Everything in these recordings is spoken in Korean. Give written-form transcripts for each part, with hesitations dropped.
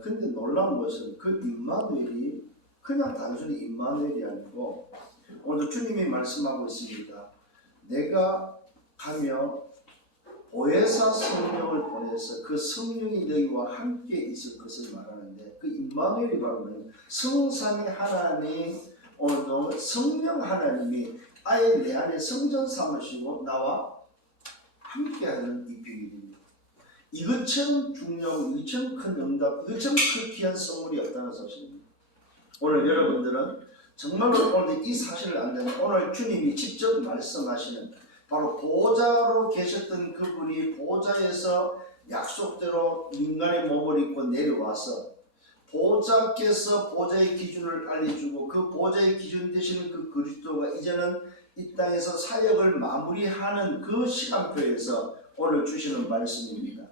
근데 놀라운 것은 그 임마누엘이 그냥 단순히 임마누엘이 아니고 오늘 주님이 말씀하고 있습니다. 내가 가며 보혜사 성령을 보내서 그 성령이 너희와 함께 있을 것을 말하는데 그 임마누엘이 바로 뭐냐면 성삼위 하나님 오늘도 성령 하나님이 아예 내 안에 성전 삼으시고 나와 함께하는 이 비밀입니다. 이것처럼 중요하고 이것처럼 큰 응답, 이것처럼 큰 귀한 선물이 없다는 사실입니다. 오늘 여러분들은 정말로 오늘 이 사실을 안다면 오늘 주님이 직접 말씀하시는 바로 보좌로 계셨던 그분이 보좌에서 약속대로 인간의 몸을 입고 내려와서 보좌께서 보좌의 기준을 알려주고 그 보좌의 기준 되시는 그 그리스도가 이제는 이 땅에서 사역을 마무리하는 그 시간표에서 오늘 주시는 말씀입니다.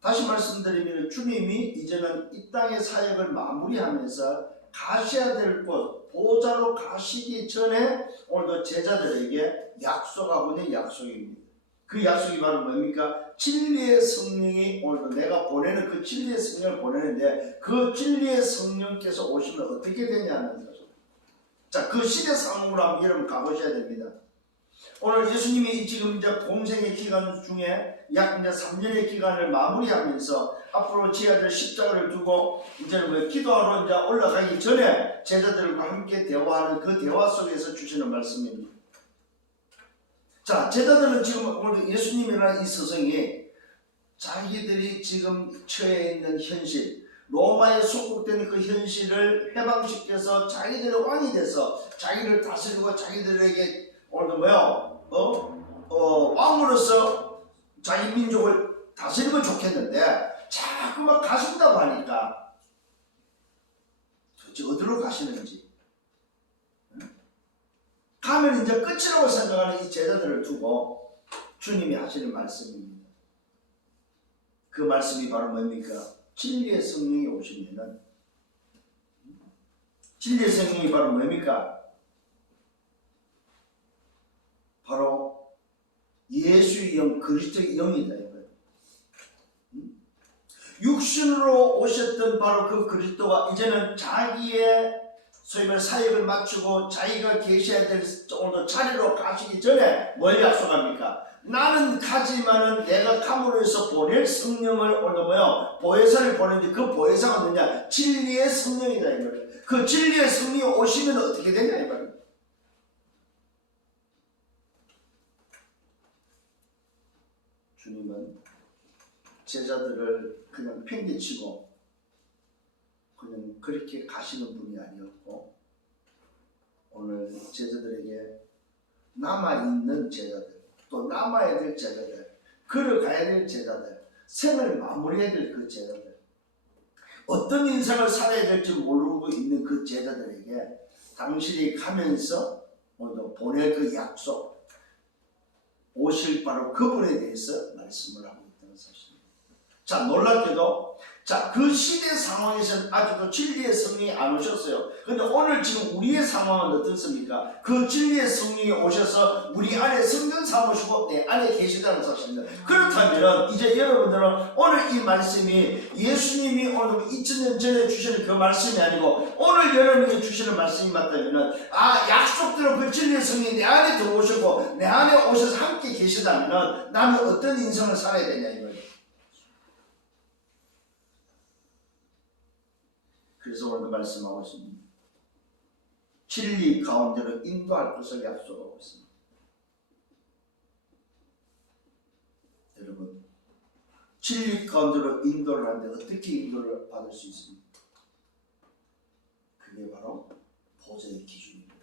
다시 말씀드리면 주님이 이제는 이 땅의 사역을 마무리하면서 가셔야 될 곳, 보좌로 가시기 전에 오늘도 제자들에게 약속하고 있는 약속입니다. 그 약속이 바로 뭡니까? 진리의 성령이 오늘도 내가 보내는 그 진리의 성령을 보내는데 그 진리의 성령께서 오시면 어떻게 되냐는 거죠. 자, 그 시대 상황으로 한번 여러분 가보셔야 됩니다. 오늘 예수님이 지금 이제 공생의 기간 중에 약 이제 3년의 기간을 마무리하면서 앞으로 제 아들 십자가를 두고 이제는 기도하러 이제 올라가기 전에 제자들과 함께 대화하는 그 대화 속에서 주시는 말씀입니다. 자, 제자들은 지금 오늘 예수님이라는 이 스승이 자기들이 지금 처해 있는 현실, 로마에 속국되는 그 현실을 해방시켜서 자기들의 왕이 돼서 자기를 다스리고 자기들에게 오늘도 왕으로서 자기 민족을 다스리면 좋겠는데 자꾸만 가신다고 하니까 도대체 어디로 가시는지 가면 이제 끝이라고 생각하는 이 제자들을 두고 주님이 하시는 말씀입니다. 그 말씀이 바로 뭡니까? 진리의 성령이 오시면은 진리의 성령이 바로 뭡니까? 바로 예수의 영, 그리스도의 영이다 이거예요. 육신으로 오셨던 바로 그 그리스도가 이제는 자기의 소위 말해 사역을 마치고 자기가 계셔야 될 오늘 자리로 가시기 전에 뭘 약속합니까? 나는 가지만은 내가 감으로 해서 보낼 성령을 오늘 보혜사를 보내는데 그 보혜사가 뭐냐? 진리의 성령이다 이 말이에요. 그 진리의 성령이 오시면 어떻게 되냐 이 말이에요. 주님은 제자들을 그냥 팽개치고 그냥 그렇게 가시는 분이 아니었고 오늘 제자들에게 남아있는 제자들 또 남아야 될 제자들 걸어가야 될 제자들 생을 마무리해야 될 그 제자들 어떤 인생을 살아야 될지 모르고 있는 그 제자들에게 당신이 가면서 오늘 보낼 그 약속 오실 바로 그분에 대해서 말씀을 하고 있다는 사실입니다. 자, 놀랍게도 그 시대 상황에서는 아직도 진리의 성령이 안 오셨어요. 근데 오늘 지금 우리의 상황은 어떻습니까? 그 진리의 성령이 오셔서 우리 안에 성전 삼으시고 내 안에 계시다는 사실입니다. 그렇다면 이제 여러분들은 오늘 이 말씀이 예수님이 오늘 2000년 전에 주시는 그 말씀이 아니고 오늘 여러분에게 주시는 말씀이 맞다면 약속대로 그 진리의 성령이 내 안에 들어오시고 내 안에 오셔서 함께 계시다면 나는 어떤 인생을 살아야 되냐 이거예요. 그래서 오늘도 말씀하고 있습니다. 진리 가운데로 인도할 것을 약속하고 있습니다. 여러분, 진리 가운데로 인도를 하는데 어떻게 인도를 받을 수 있습니까? 그게 바로 보좌의 기준입니다.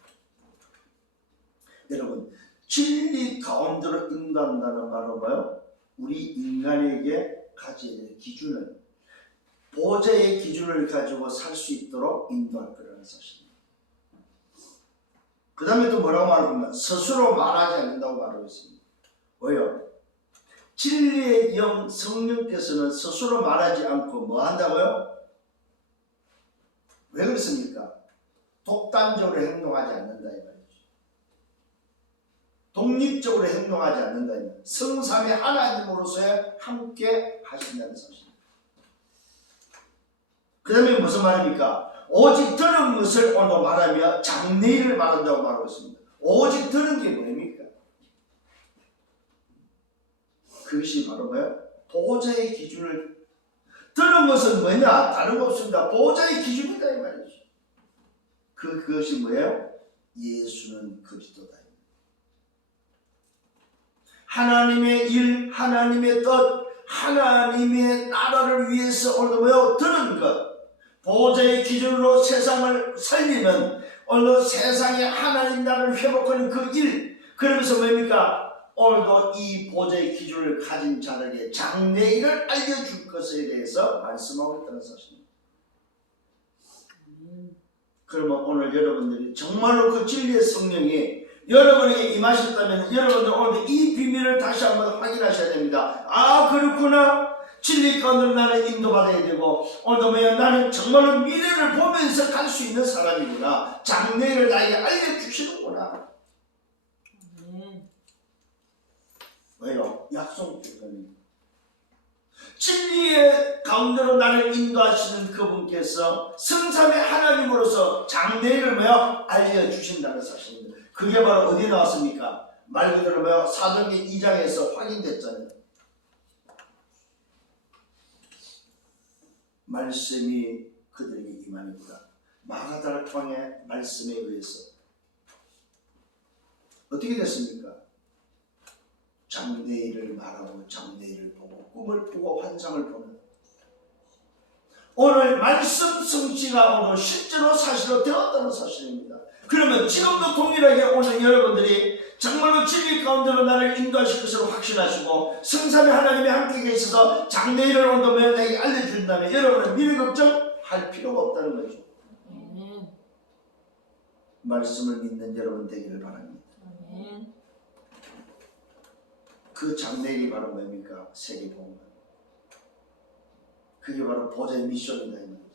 여러분, 진리 가운데로 인도한다는 말은 뭐예요? 우리 인간에게 가져야 될 기준을 보좌의 기준을 가지고 살 수 있도록 인도할 거라는 사실입니다. 그 다음에 또 뭐라고 말하면 스스로 말하지 않는다고 말하고 있습니다. 왜요? 진리의 영 성령께서는 스스로 말하지 않고 뭐 한다고요? 왜 그렇습니까? 독단적으로 행동하지 않는다 이 말이죠. 독립적으로 행동하지 않는다 이 말이죠. 성삼위 하나님으로서의 함께 하신다는 사실. 그 다음에 무슨 말입니까? 오직 들은 것을 오늘 말하며 장래일을 말한다고 말하고 있습니다. 오직 들은 게 뭐입니까? 그것이 바로 뭐예요? 보호자의 기준을 들은 것은 뭐냐? 다른 거 없습니다. 보호자의 기준이다 이 말이죠. 그것이 뭐예요? 예수는 그리스도다. 하나님의 일, 하나님의 뜻, 하나님의 나라를 위해서 오늘 뭐예요? 들은 것. 보호자의 기준으로 세상을 살리는 오늘 세상에 하나님 나라를 회복하는 그 일. 그러면서 뭡니까? 오늘도 이 보호자의 기준을 가진 자들에게 장래일을 알려줄 것에 대해서 말씀하고 있다는 사실입니다. 그러면 오늘 여러분들이 정말로 그 진리의 성령이 여러분에게 임하셨다면 여러분들 오늘 이 비밀을 다시 한번 확인하셔야 됩니다. 아 그렇구나. 진리 가운데 나는 인도받아야 되고 오늘도 뭐야 나는 정말로 미래를 보면서 갈 수 있는 사람이구나. 장래를 나에게 알려주시는구나. 왜요? 약속 때문에. 진리의 가운데로 나를 인도하시는 그분께서 성삼의 하나님으로서 장래를 뭐야? 알려주신다는 사실입니다. 그게 바로 어디에 나왔습니까? 말 그대로 뭐야? 사도행전 2장에서 확인됐잖아요. 말씀이 그들에게 임하니까 마가다를 통해 말씀에 의해서 어떻게 됐습니까? 장래일을 말하고 장래일을 보고 꿈을 보고 환상을 보는 오늘 말씀 성취가 오늘 실제로 사실로 되었다는 사실입니다. 그러면 지금도 동일하게 오늘 여러분들이 정말로 진리 가운데로 나를 인도하실 것을 확신하시고 성삼의 하나님이 함께 계셔서 장래일을 오늘 내게 알려준다면 여러분은 미래 걱정할 필요가 없다는 거죠. 말씀을 믿는 여러분 되기를 바랍니다. 그 장래일이 바로 뭡니까? 세계복음. 그게 바로 보좌의 미션이다 이 말이죠.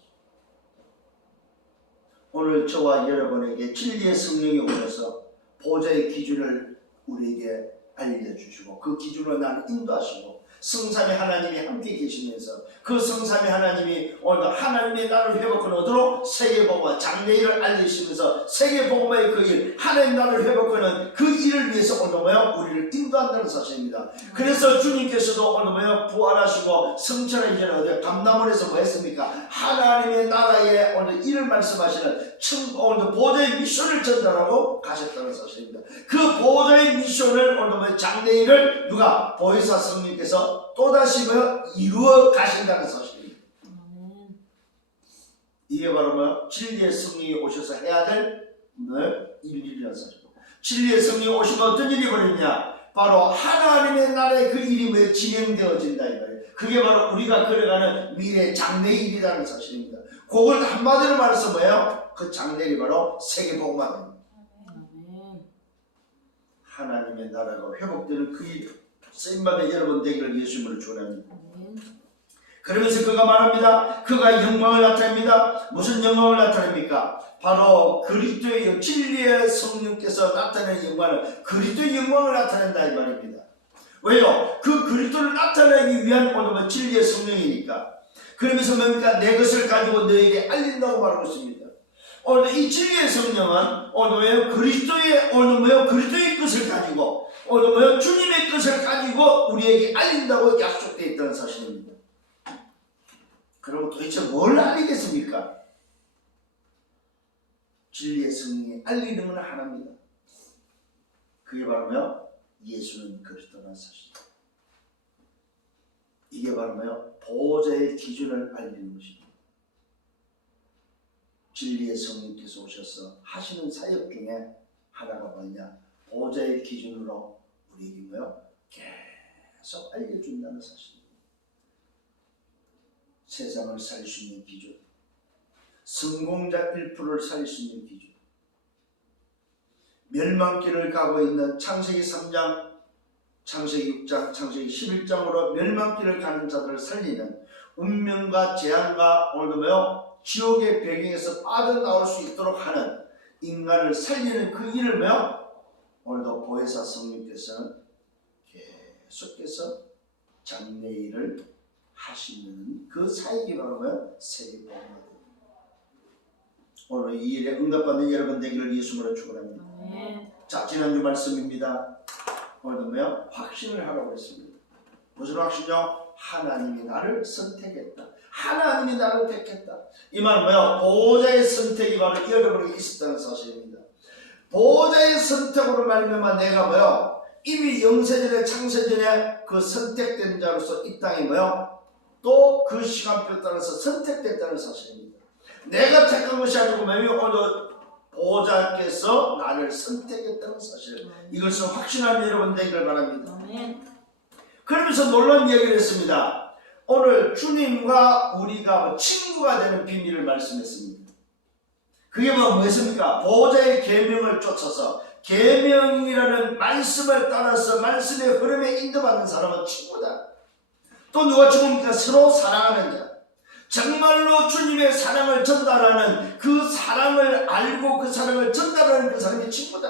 오늘 저와 여러분에게 진리의 성령이 오셔서 보좌의 기준을 우리에게 알려주시고 그 기준으로 나를 인도하시고 성삼의 하나님이 함께 계시면서 그 성삼의 하나님이 오늘 하나님의 나라를 회복하는 어도록 세계복음과 장래일을 알리시면서 세계복음의 그 일, 하나님 나라를 회복하는 그 일을 위해서 오늘 뭐야? 우리를 인도한다는 사실입니다. 그래서 주님께서도 오늘 뭐야? 부활하시고 성천의 전에 어디 감남원에서 뭐 했습니까? 하나님의 나라에 오늘 일을 말씀하시는 오늘 보좌의 미션을 전달하고 가셨다는 사실입니다. 그 보좌의 미션을 오늘 장래일을 누가? 보혜사 성령께서 또다시 이루어 가신다는 사실입니다. 이게 바로 진리의 성령이 오셔서 해야 될 일이라는 사실입니다. 진리의 성령이 오시면 어떤 일이 벌어지냐? 바로 하나님의 나라의 그 일이 진행되어진다 이 말이에요. 그게 바로 우리가 걸어가는 미래 장래일이라는 사실입니다. 그걸 한마디로 말해서 뭐예요? 그 장래일이 바로 세계복음화입니다. 하나님의 나라가 회복되는 그 일. 쓰임받은 여러분 되기를 예수님으로 축원합니다. 그러면서 그가 말합니다. 그가 영광을 나타냅니다. 무슨 영광을 나타냅니까? 바로 그리스도의 진리의 성령께서 나타내는 영광을 그리스도의 영광을 나타낸다 이 말입니다. 왜요? 그 그리스도를 나타내기 위한 오늘 진리의 성령이니까. 그러면서 뭡니까? 내 것을 가지고 너에게 알린다고 말하고 있습니다. 오늘 이 진리의 성령은 오늘 그리스도의 그리스도의 것을 가지고 오늘 주님의 것을 가지고 우리에게 알린다고 약속되어 있다는 사실입니다. 그럼 도대체 뭘 알리겠습니까? 진리의 성령이 알리는 건 하나입니다. 그게 바로 예수는 그리스도라는 사실입니다. 이게 바로 보호자의 기준을 알리는 것입니다. 진리의 성령께서 오셔서 하시는 사역 중에 하나가 뭐냐? 보호자의 기준으로 우리에게 계속 알려준다는 사실입니다. 세상을 살 수 있는 기준, 성공자 1%를 살릴 수 있는 기준, 멸망길을 가고 있는 창세기 3장, 창세기 6장, 창세기 11장으로 멸망길을 가는 자들을 살리는 운명과 재앙과 오늘도 지옥의 배경에서 빠져나올 수 있도록 하는 인간을 살리는 그 일을 오늘도 보혜사 성령께서는 계속해서 장래일을 하시는 그 사역이 바로 뭐야? 세계복음화입니다. 오늘 이 일에 응답받는 여러분 되기를 예수님으로 축원합니다. 자, 지난주 말씀입니다. 오늘도 뭐야? 확신을 하라고 했습니다. 무슨 확신이요? 하나님이 나를 선택했다. 하나님이 나를 택했다. 이 말은 뭐야? 보호자의 선택이 바로 여러분에게 있었다는 사실입니다. 보호자의 선택으로 말미암아 내가 뭐야? 이미 영세전에 창세전에 그 선택된 자로서 이 땅에 뭐야? 또 그 시간표에 따라서 선택됐다는 사실입니다. 내가 택한 것이 아니고 오늘 보호자께서 나를 선택했다는 사실, 이것을 확신하는 여러분 되기를 바랍니다. 그러면서 놀라운 이야기를 했습니다. 오늘 주님과 우리가 친구가 되는 비밀을 말씀했습니다. 그게 뭐였습니까? 보호자의 계명을 쫓아서 계명이라는 말씀을 따라서 말씀의 흐름에 인도받는 사람은 친구다. 또 누가 친구입니까? 서로 사랑하는 자. 정말로 주님의 사랑을 전달하는, 그 사랑을 알고 그 사랑을 전달하는 그 사람이 친구다.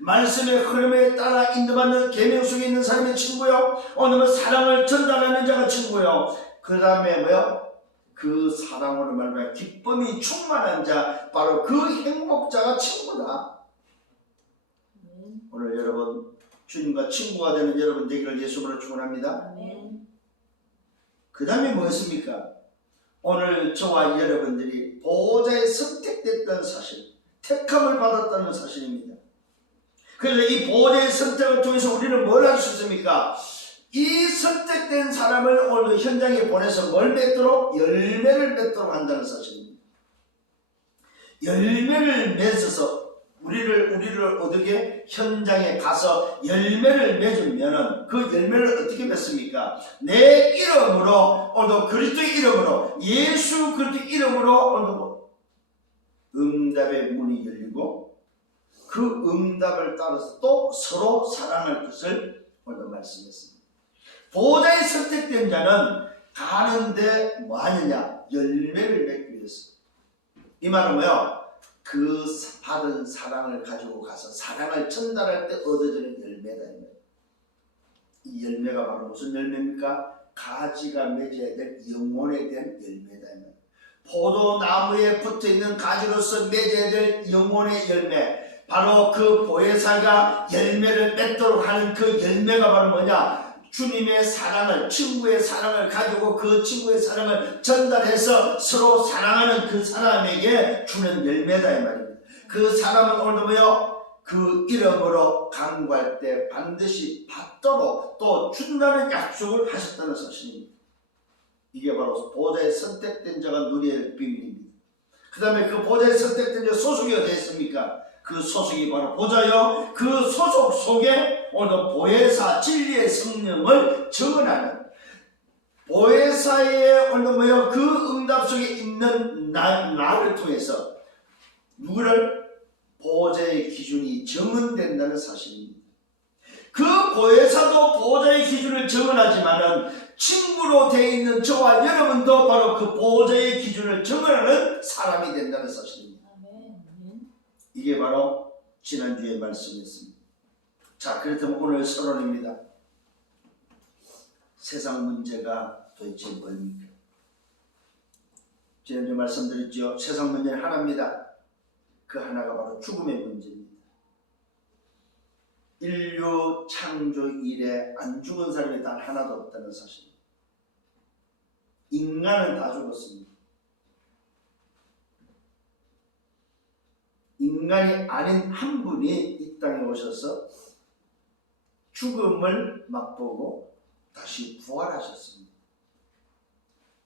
말씀의 흐름에 따라 인도받는 계명 속에 있는 사람이 친구요. 오늘은 사랑을 전달하는 자가 친구요. 그 다음에 뭐요? 그 사랑으로 말하면 기쁨이 충만한 자, 바로 그 행복자가 친구다. 오늘 여러분 주님과 친구가 되는 여러분 되기를 예수님으로 축원합니다. 그 다음에 무엇입니까? 오늘 저와 여러분들이 보호자에 선택됐다는 사실, 택함을 받았다는 사실입니다. 그래서 이 보호자의 선택을 통해서 우리는 뭘 할 수 있습니까? 이 선택된 사람을 오늘 현장에 보내서 뭘 맺도록? 열매를 맺도록 한다는 사실입니다. 열매를 맺어서 우리를 어떻게 현장에 가서 열매를 맺으면은 그 열매를 어떻게 맺습니까? 내 이름으로, 오늘도 그리스도의 이름으로, 예수 그리스도의 이름으로 오늘도 응답의 문이 열리고 그 응답을 따라서 또 서로 사랑할 것을 오늘 말씀했습니다. 보호자에 선택된 자는 가는데 뭐 하느냐? 열매를 맺기 위해서. 이 말은 뭐요? 그 받은 사랑을 가지고 가서 사랑을 전달할 때 얻어지는 열매다. 이 열매가 바로 무슨 열매입니까? 가지가 맺어야 될 영혼에 대한 열매다. 포도나무에 붙어있는 가지로서 맺어야 될 영혼의 열매, 바로 그 보혜사가 열매를 맺도록 하는 그 열매가 바로 뭐냐? 주님의 사랑을, 친구의 사랑을 가지고 그 친구의 사랑을 전달해서 서로 사랑하는 그 사람에게 주는 열매다 이 말입니다. 그 사람은 오늘도 뭐요? 그 이름으로 간구할 때 반드시 받도록 또 준다는 약속을 하셨다는 사실입니다. 이게 바로 보호자에 선택된 자가 누려야 할 비밀입니다. 그 다음에 그 보호자에 선택된 자 소속이 어디 있습니까? 그 소속이 바로 보좌요. 그 소속 속에 오늘 보혜사 진리의 성령을 증언하는, 보혜사의 오늘 뭐요? 그 응답 속에 있는 나를 통해서 누구를? 보호자의 기준이 증언된다는 사실입니다. 그 보혜사도 보호자의 기준을 증언하지만은 친구로 되어 있는 저와 여러분도 바로 그 보호자의 기준을 증언하는 사람이 된다는 사실입니다. 이게 바로 지난주에 말씀이었습니다. 자, 그렇다면 오늘 서론입니다. 세상 문제가 도대체 뭡니까? 지난주에 말씀드렸죠. 세상 문제는 하나입니다. 그 하나가 바로 죽음의 문제입니다. 인류 창조 이래 안 죽은 사람이 단 하나도 없다는 사실. 인간은 다 죽었습니다. 인간이 아닌 한 분이 이 땅에 오셔서 죽음을 맛보고 다시 부활하셨습니다.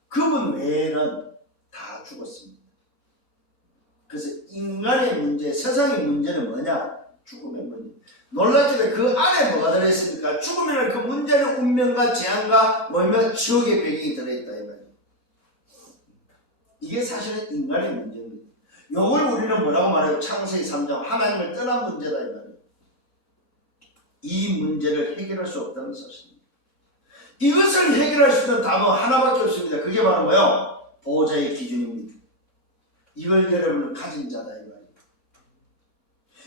그분 외에는 다 죽었습니다. 그래서 인간의 문제, 세상의 문제는 뭐냐? 죽음의 문제. 놀랍게도 그 안에 뭐가 들어있습니까? 죽음이라는 그 문제는 운명과 재앙과 뭐면 지옥의 배경이 들어있다 이 말이에요. 이게 사실은 인간의 문제입니다. 요걸 우리는 뭐라고 말해요? 창세기 3장 하나님을 떠난 문제다 이 말이에요. 이 문제를 해결할 수 없다는 사실입니다. 이것을 해결할 수 있는 답은 하나밖에 없습니다. 그게 바로 뭐예요? 보호자의 기준입니다. 이걸 여러분은 가진 자다 이 말이에요.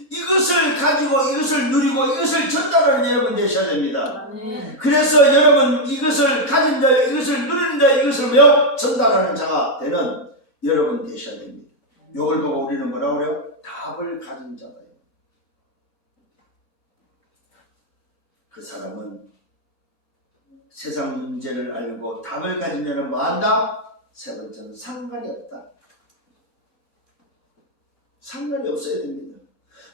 이것을 가지고 이것을 누리고 이것을 전달하는 여러분 되셔야 됩니다. 아멘. 그래서 여러분 이것을 가진 자, 이것을 누리는 자, 이것을 며 전달하는 자가 되는 여러분 되셔야 됩니다. 이걸 보고 우리는 뭐라고 그래요? 답을 가진 자다. 그 사람은 세상 문제를 알고 답을 가진 자는 뭐한다? 세 번째는 상관이 없다. 상관이 없어야 됩니다.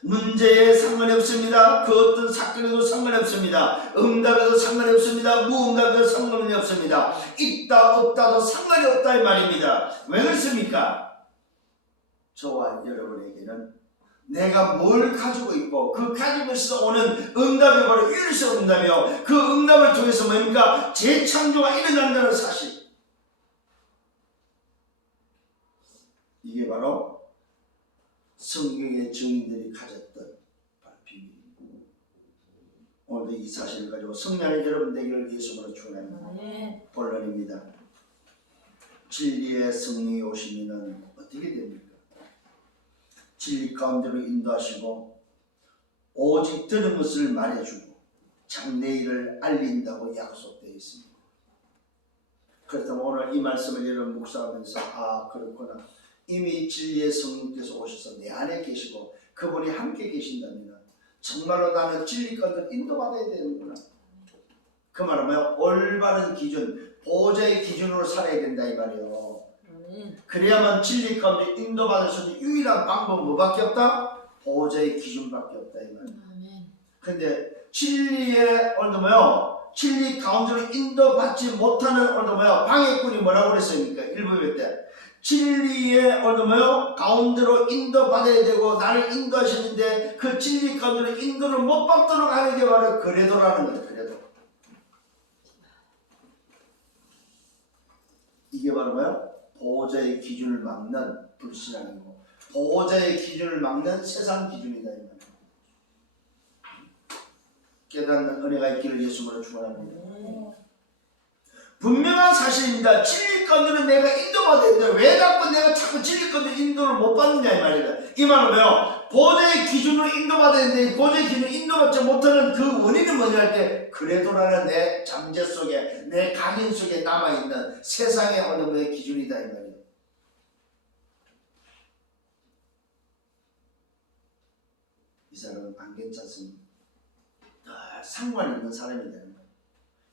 문제에 상관이 없습니다. 그 어떤 사건에도 상관이 없습니다. 응답에도 상관이 없습니다. 무응답에도 상관이 없습니다. 있다 없다도 상관이 없다 이 말입니다. 왜 그렇습니까? 저와 여러분에게는 내가 뭘 가지고 있고 그 가지고 있어 오는 응답이 바로 유일성 응답이요. 그 응답을 통해서 뭡니까? 재창조가 일어난다는 사실. 이게 바로 성경의 증인들이 가졌던 바로 비밀입니다. 오늘도 이 사실을 가지고 성령의 여러분 되기를 예수님으로 축원합니다. 본론입니다. 진리의 성령이 오시면 어떻게 됩니까? 진리 가운데로 인도하시고 오직 들은 것을 말해주고 장래일을 알린다고 약속되어 있습니다. 그렇다면 오늘 이 말씀을 여러분 묵상하면서 아 그렇구나. 이미 진리의 성령께서 오셔서 내 안에 계시고 그분이 함께 계신다면 정말로 나는 진리 가운데 인도받아야 되는구나. 그 말은 뭐야? 올바른 기준, 보호자의 기준으로 살아야 된다 이 말이에요. 그래야만 진리 가운데 인도받을 수 있는 유일한 방법은 뭐밖에 없다? 보호자의 기준밖에 없다 이 말이에요. 근데 진리의 오늘도 뭐요? 진리 가운데로 인도받지 못하는 오늘도 뭐요? 방해꾼이 뭐라고 그랬습니까? 1부회 때 진리의 오늘도 뭐요? 가운데로 인도받아야 되고 나를 인도하시는데 그 진리 가운데로 인도를 못 받도록 하는 게 바로 그래도라는 거예요. 그래도 이게 바로 뭐요? 보호자의 기준을 막는 불신앙이고 보호자의 기준을 막는 세상 기준이다 이 말이에요. 깨닫는 은혜가 있기를 예수님으로 축원합니다. 분명한 사실입니다. 진리 가운데는 내가 인도받아야 되는데 왜 자꾸 진리 가운데 인도를 못 받느냐 이 말이다. 이 말은 뭐요? 보호자의 기준으로 인도받아야 되는데 보호자의 기준으로 인도받지 못하는 그 원인은 뭐냐 할 때 그래도라는 내 잠재 속에 내 각인 속에 남아있는 세상의 어느 뭐의 기준이다 이 말이에요. 이 사람은 안 괜찮습니다. 상관 있는 사람이 되는 거예요.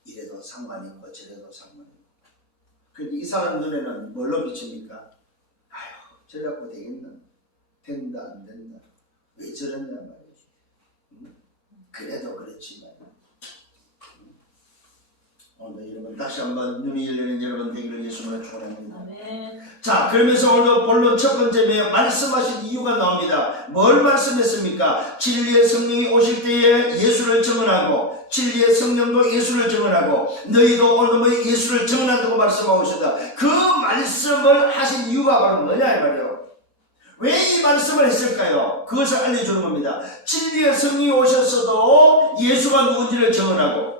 이래도 상관이 있고 저래도 상관이 있고. 그런데 이 사람 눈에는 뭘로 비춥니까? 아휴 저래 갖고 되겠나? 된다 안 된다. 왜 저랬냐 말이지. 그래도 그렇지만 오늘 여러분 다시 한번 눈이 열리는 여러분 되기를 예수님으로 축원합니다. 자 그러면서 오늘 본론 첫 번째 말씀하신 이유가 나옵니다. 뭘 말씀했습니까? 진리의 성령이 오실 때에 예수를 증언하고 진리의 성령도 예수를 증언하고 너희도 오늘 예수를 증언한다고 말씀하고 있습니다. 그 말씀을 하신 이유가 바로 뭐냐 이 말이에요. 왜 이 말씀을 했을까요? 그것을 알려주는 겁니다. 진리의 성령이 오셨어도 예수가 누군지를 증언하고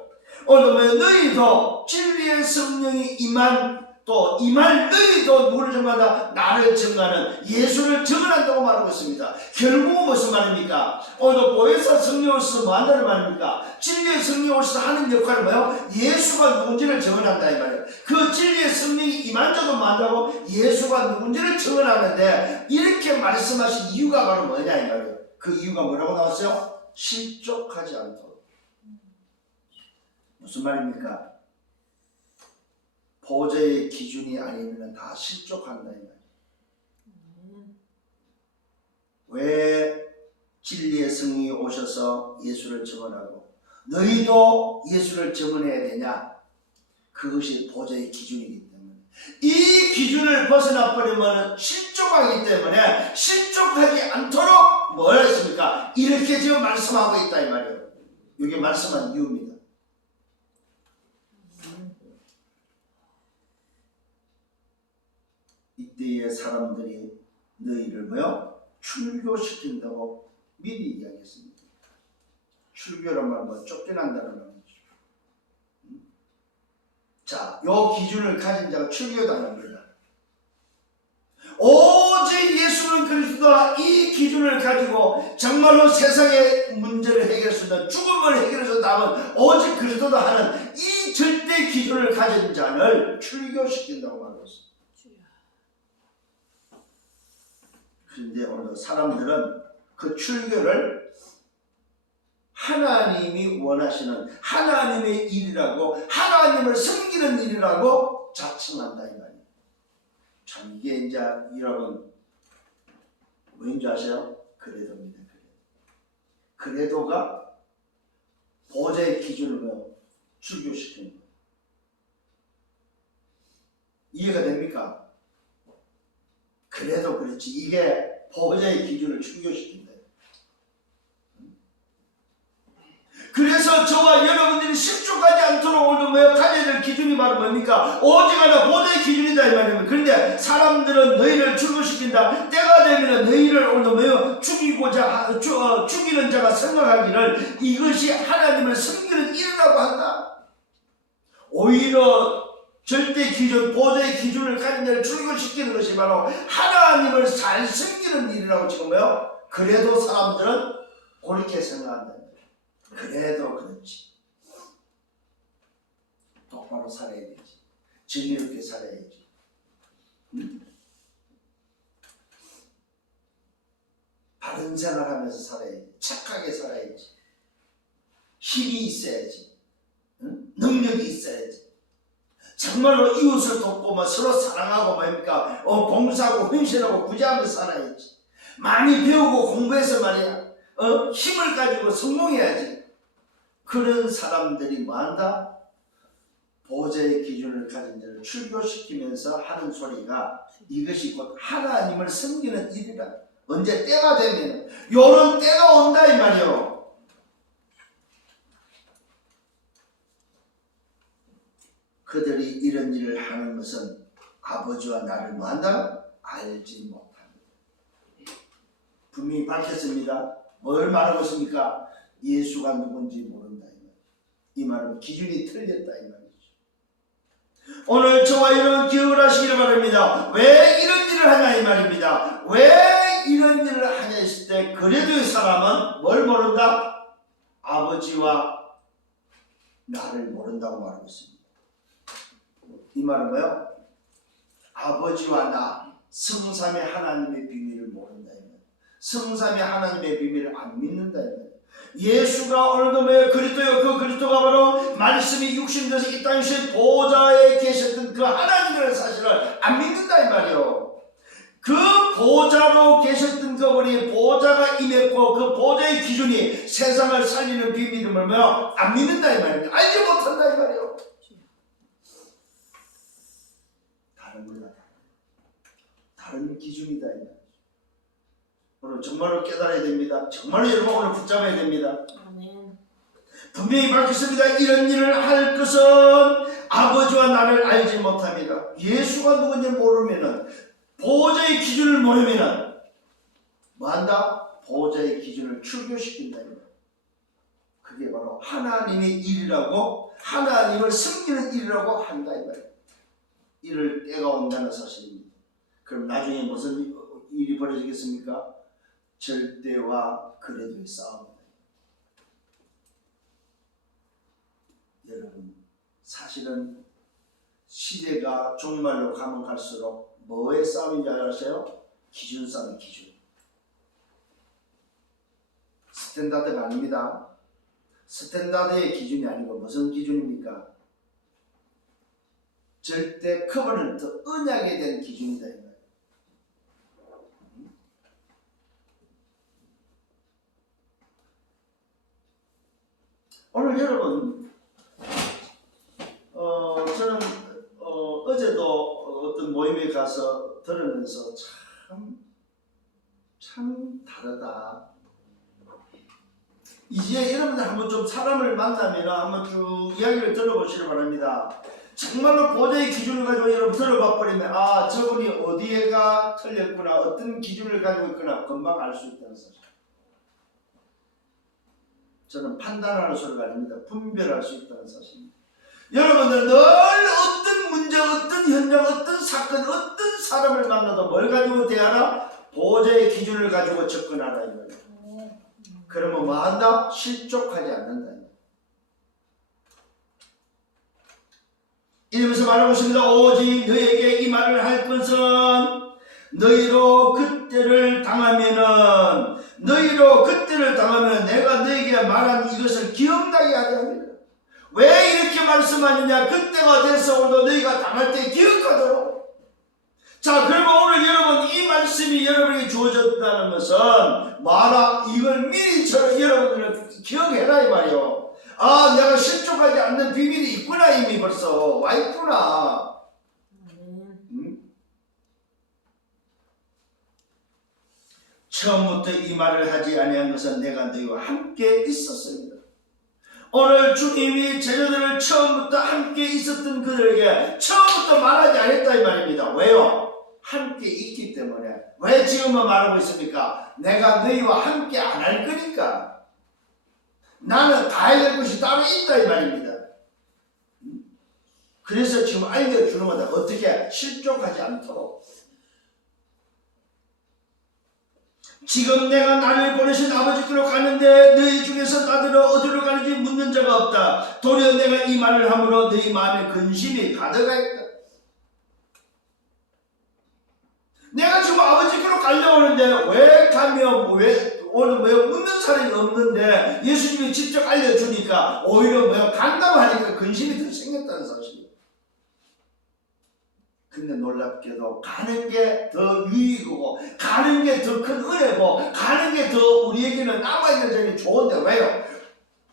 오늘 너희도 진리의 성령이 임할 너희도 누구를 증언한다? 나를 증언하는 예수를 증언한다고 말하고 있습니다. 결국은 무슨 말입니까? 오늘 보혜사 성령이 오셔서 뭐 한다는 말입니까? 진리의 성령이 오셔서 하는 역할은 뭐예요? 예수가 누군지를 증언한다 이 말이에요. 그 진리의 성령이 임한 자도 뭐 한다고? 예수가 누군지를 증언하는데 이렇게 말씀하신 이유가 바로 뭐냐 이 말이에요. 그 이유가 뭐라고 나왔어요? 실족하지 않도록. 무슨 말입니까? 보호자의 기준이 아니면 다 실족한다 이 말이에요. 왜 진리의 성령이 오셔서 예수를 증언하고 너희도 예수를 증언해야 되냐? 그것이 보호자의 기준이기 때문에 이 기준을 벗어나 버리면 실족하기 때문에 실족하지 않도록 뭘 했습니까? 이렇게 지금 말씀하고 있다 이 말이에요. 이게 말씀한 이유입니다. 이때의 사람들이 너희를 뭐요? 출교시킨다고 미리 이야기했습니다. 출교란 말은 쫓겨난다는 말이죠. 자, 요 기준을 가진 자가 출교당합니다. 오직 예수는 그리스도라 이 기준 기준을 가지고 정말로 세상의 문제를 해결할 수 있는, 죽음을 해결할 수 있는 답은 오직 그리스도다 하는 이 절대 기준을 가진 자를 출교시킨다고 말하고 있습니다. 그런데 오늘 사람들은 그 출교를 하나님이 원하시는 하나님의 일이라고, 하나님을 섬기는 일이라고 자칭한다 이 말이에요. 참 이게 이제 여러분 뭐인지 아세요? 그래도입니다. 그래도가 보좌의 기준으로 출교시키는 거예요. 이해가 됩니까? 그래도 그렇지, 이게 보좌의 기준을 출교시킨다. 그래서 저와 여러분들이 실족하지 않도록 오늘 뭐야 가져야 될 기준이 바로 뭡니까? 오직 하나 보좌의 기준이다 이 말입니다. 그런데 사람들은 너희를 출교시킨다, 때가 되면 너희를 오늘 뭐야 죽이는 자가 생각하기를 이것이 하나님을 섬기는 일이라고 한다. 오히려 절대 기준, 보좌의 기준을 가진 자를 출교시키는 것이 바로 하나님을 잘 섬기는 일이라고 지금 뭐요? 그래도 사람들은 그렇게 생각한다. 그래도 그렇지, 똑바로 살아야 되지, 정의롭게 살아야지, 바른 생활하면서 살아야지, 착하게 살아야지, 힘이 있어야지, 능력이 있어야지, 정말로 이웃을 돕고 서로 사랑하고 뭡니까? 봉사하고 헌신하고 구제하면서 살아야지, 많이 배우고 공부해서 말이야 힘을 가지고 성공해야지. 그런 사람들이 뭐한다? 보좌의 기준을 가진 자를 출교시키면서 하는 소리가 이것이 곧 하나님을 섬기는 일이라. 언제 때가 되면 요런 때가 온다 이 말이요. 그들이 이런 일을 하는 것은 아버지와 나를 뭐한다? 알지 못합니다. 분명히 밝혔습니다. 뭘 말하고 있습니까? 예수가 누군지 모른다 이 말은 기준이 틀렸다 이 말이죠. 오늘 저와 여러분 기억을 하시기를 바랍니다. 왜 이런 일을 하냐 이 말입니다. 왜 이런 일을 하냐 했을 때 그래도 이 사람은 뭘 모른다? 아버지와 나를 모른다고 말하고 있습니다. 이 말은 뭐예요? 아버지와 나, 성삼의 하나님의 비밀을 모른다 이 말이에요. 성삼의 하나님의 비밀을 안 믿는다 이 말이에요. 예수가 오늘도 왜 그리스도요, 그 그리스도가 바로 말씀이 육신돼서 이 땅에 보좌에 계셨던 그 하나님이라는 사실을 안 믿는다 이 말이요. 그 보좌로 계셨던 그분이 보좌가 임했고 그 보좌의 기준이 세상을 살리는 비밀을 뭐요? 안 믿는다 이 말이에요. 알지 못한다 이 말이요. 다른 거다. 다른 기준이다 이 말이에요. 오늘 정말로 깨달아야 됩니다. 정말로 여러분 오늘 붙잡아야 됩니다. 아멘. 분명히 밝혔습니다. 이런 일을 할 것은 아버지와 나를 알지 못합니다. 예수가 누군지 모르면은, 보호자의 기준을 모르면은 뭐한다? 보호자의 기준을 출교시킨다. 그게 바로 하나님의 일이라고, 하나님을 섬기는 일이라고 한다 이 말이에요. 이럴 때가 온다는 사실입니다. 그럼 나중에 무슨 일이 벌어지겠습니까? 절대와 그래도의 싸움입니다. 여러분, 사실은 시대가 종말로 가면 갈수록 뭐의 싸움인지 아세요? 기준 싸움이 기준. 스탠다드가 아닙니다. 스탠다드의 기준이 아니고 무슨 기준입니까? 절대 커버넌트, 언약에 대한 기준이다. 오늘 여러분, 저는 어제도 어떤 모임에 가서 들으면서 참 다르다. 이제 여러분들 한번 좀 사람을 만나면 한번 쭉 이야기를 들어보시기 바랍니다. 정말로 보좌의 기준을 가지고 여러분 들어봐 버리면 아, 저분이 어디에가 틀렸구나, 어떤 기준을 가지고 있구나 금방 알 수 있다는 사실. 저는 판단하는 소리가 아닙니다. 분별할 수 있다는 사실입니다. 여러분들 늘 어떤 문제, 어떤 현장, 어떤 사건, 어떤 사람을 만나도 뭘 가지고 대하나? 보호자의 기준을 가지고 접근하라 이 말이에요. 그러면 뭐 한다? 실족하지 않는다. 이러면서 말하고 있습니다. 오직 너에게 이 말을 할 것은 너희로 그때를 당하면 내가 너에게 말한 이것을 기억나게 하려 합니다. 왜 이렇게 말씀하느냐? 그때가 돼서 오늘 너희가 당할 때 기억하도록. 자, 그러면 오늘 여러분 이 말씀이 여러분에게 주어졌다는 것은 마라 이걸 미리 여러분들은 기억해라 이 말이요. 아, 내가 실족하지 않는 비밀이 있구나. 이미 벌써 와 있구나. 처음부터 이 말을 하지 아니한 것은 내가 너희와 함께 있었습니다. 오늘 주님이 제자들을 처음부터 함께 있었던 그들에게 처음부터 말하지 않았다 이 말입니다. 왜요? 함께 있기 때문에. 왜 지금은 말하고 있습니까? 내가 너희와 함께 안 할 거니까. 나는 다 해야 될 것이 따로 있다 이 말입니다. 그래서 지금 알려주는 거다. 어떻게 실족하지 않도록. 지금 내가 나를 보내신 아버지께로 가는데 너희 중에서 나더러 어디로 가는지 묻는 자가 없다. 도리어 내가 이 말을 함으로 너희 마음에 근심이 가득하였다. 내가 지금 아버지께로 가려고 하는데 왜 가면 오늘 묻는 사람이 없는데 예수님이 직접 알려주니까 오히려 간다고 하니까 근심이 더 생겼다는 사실이에요. 근데 놀랍게도 가는 게 더 유익이고 가는 게 더 큰 은혜고 가는 게 더 우리에게는 남아있는 점이 좋은데 왜요?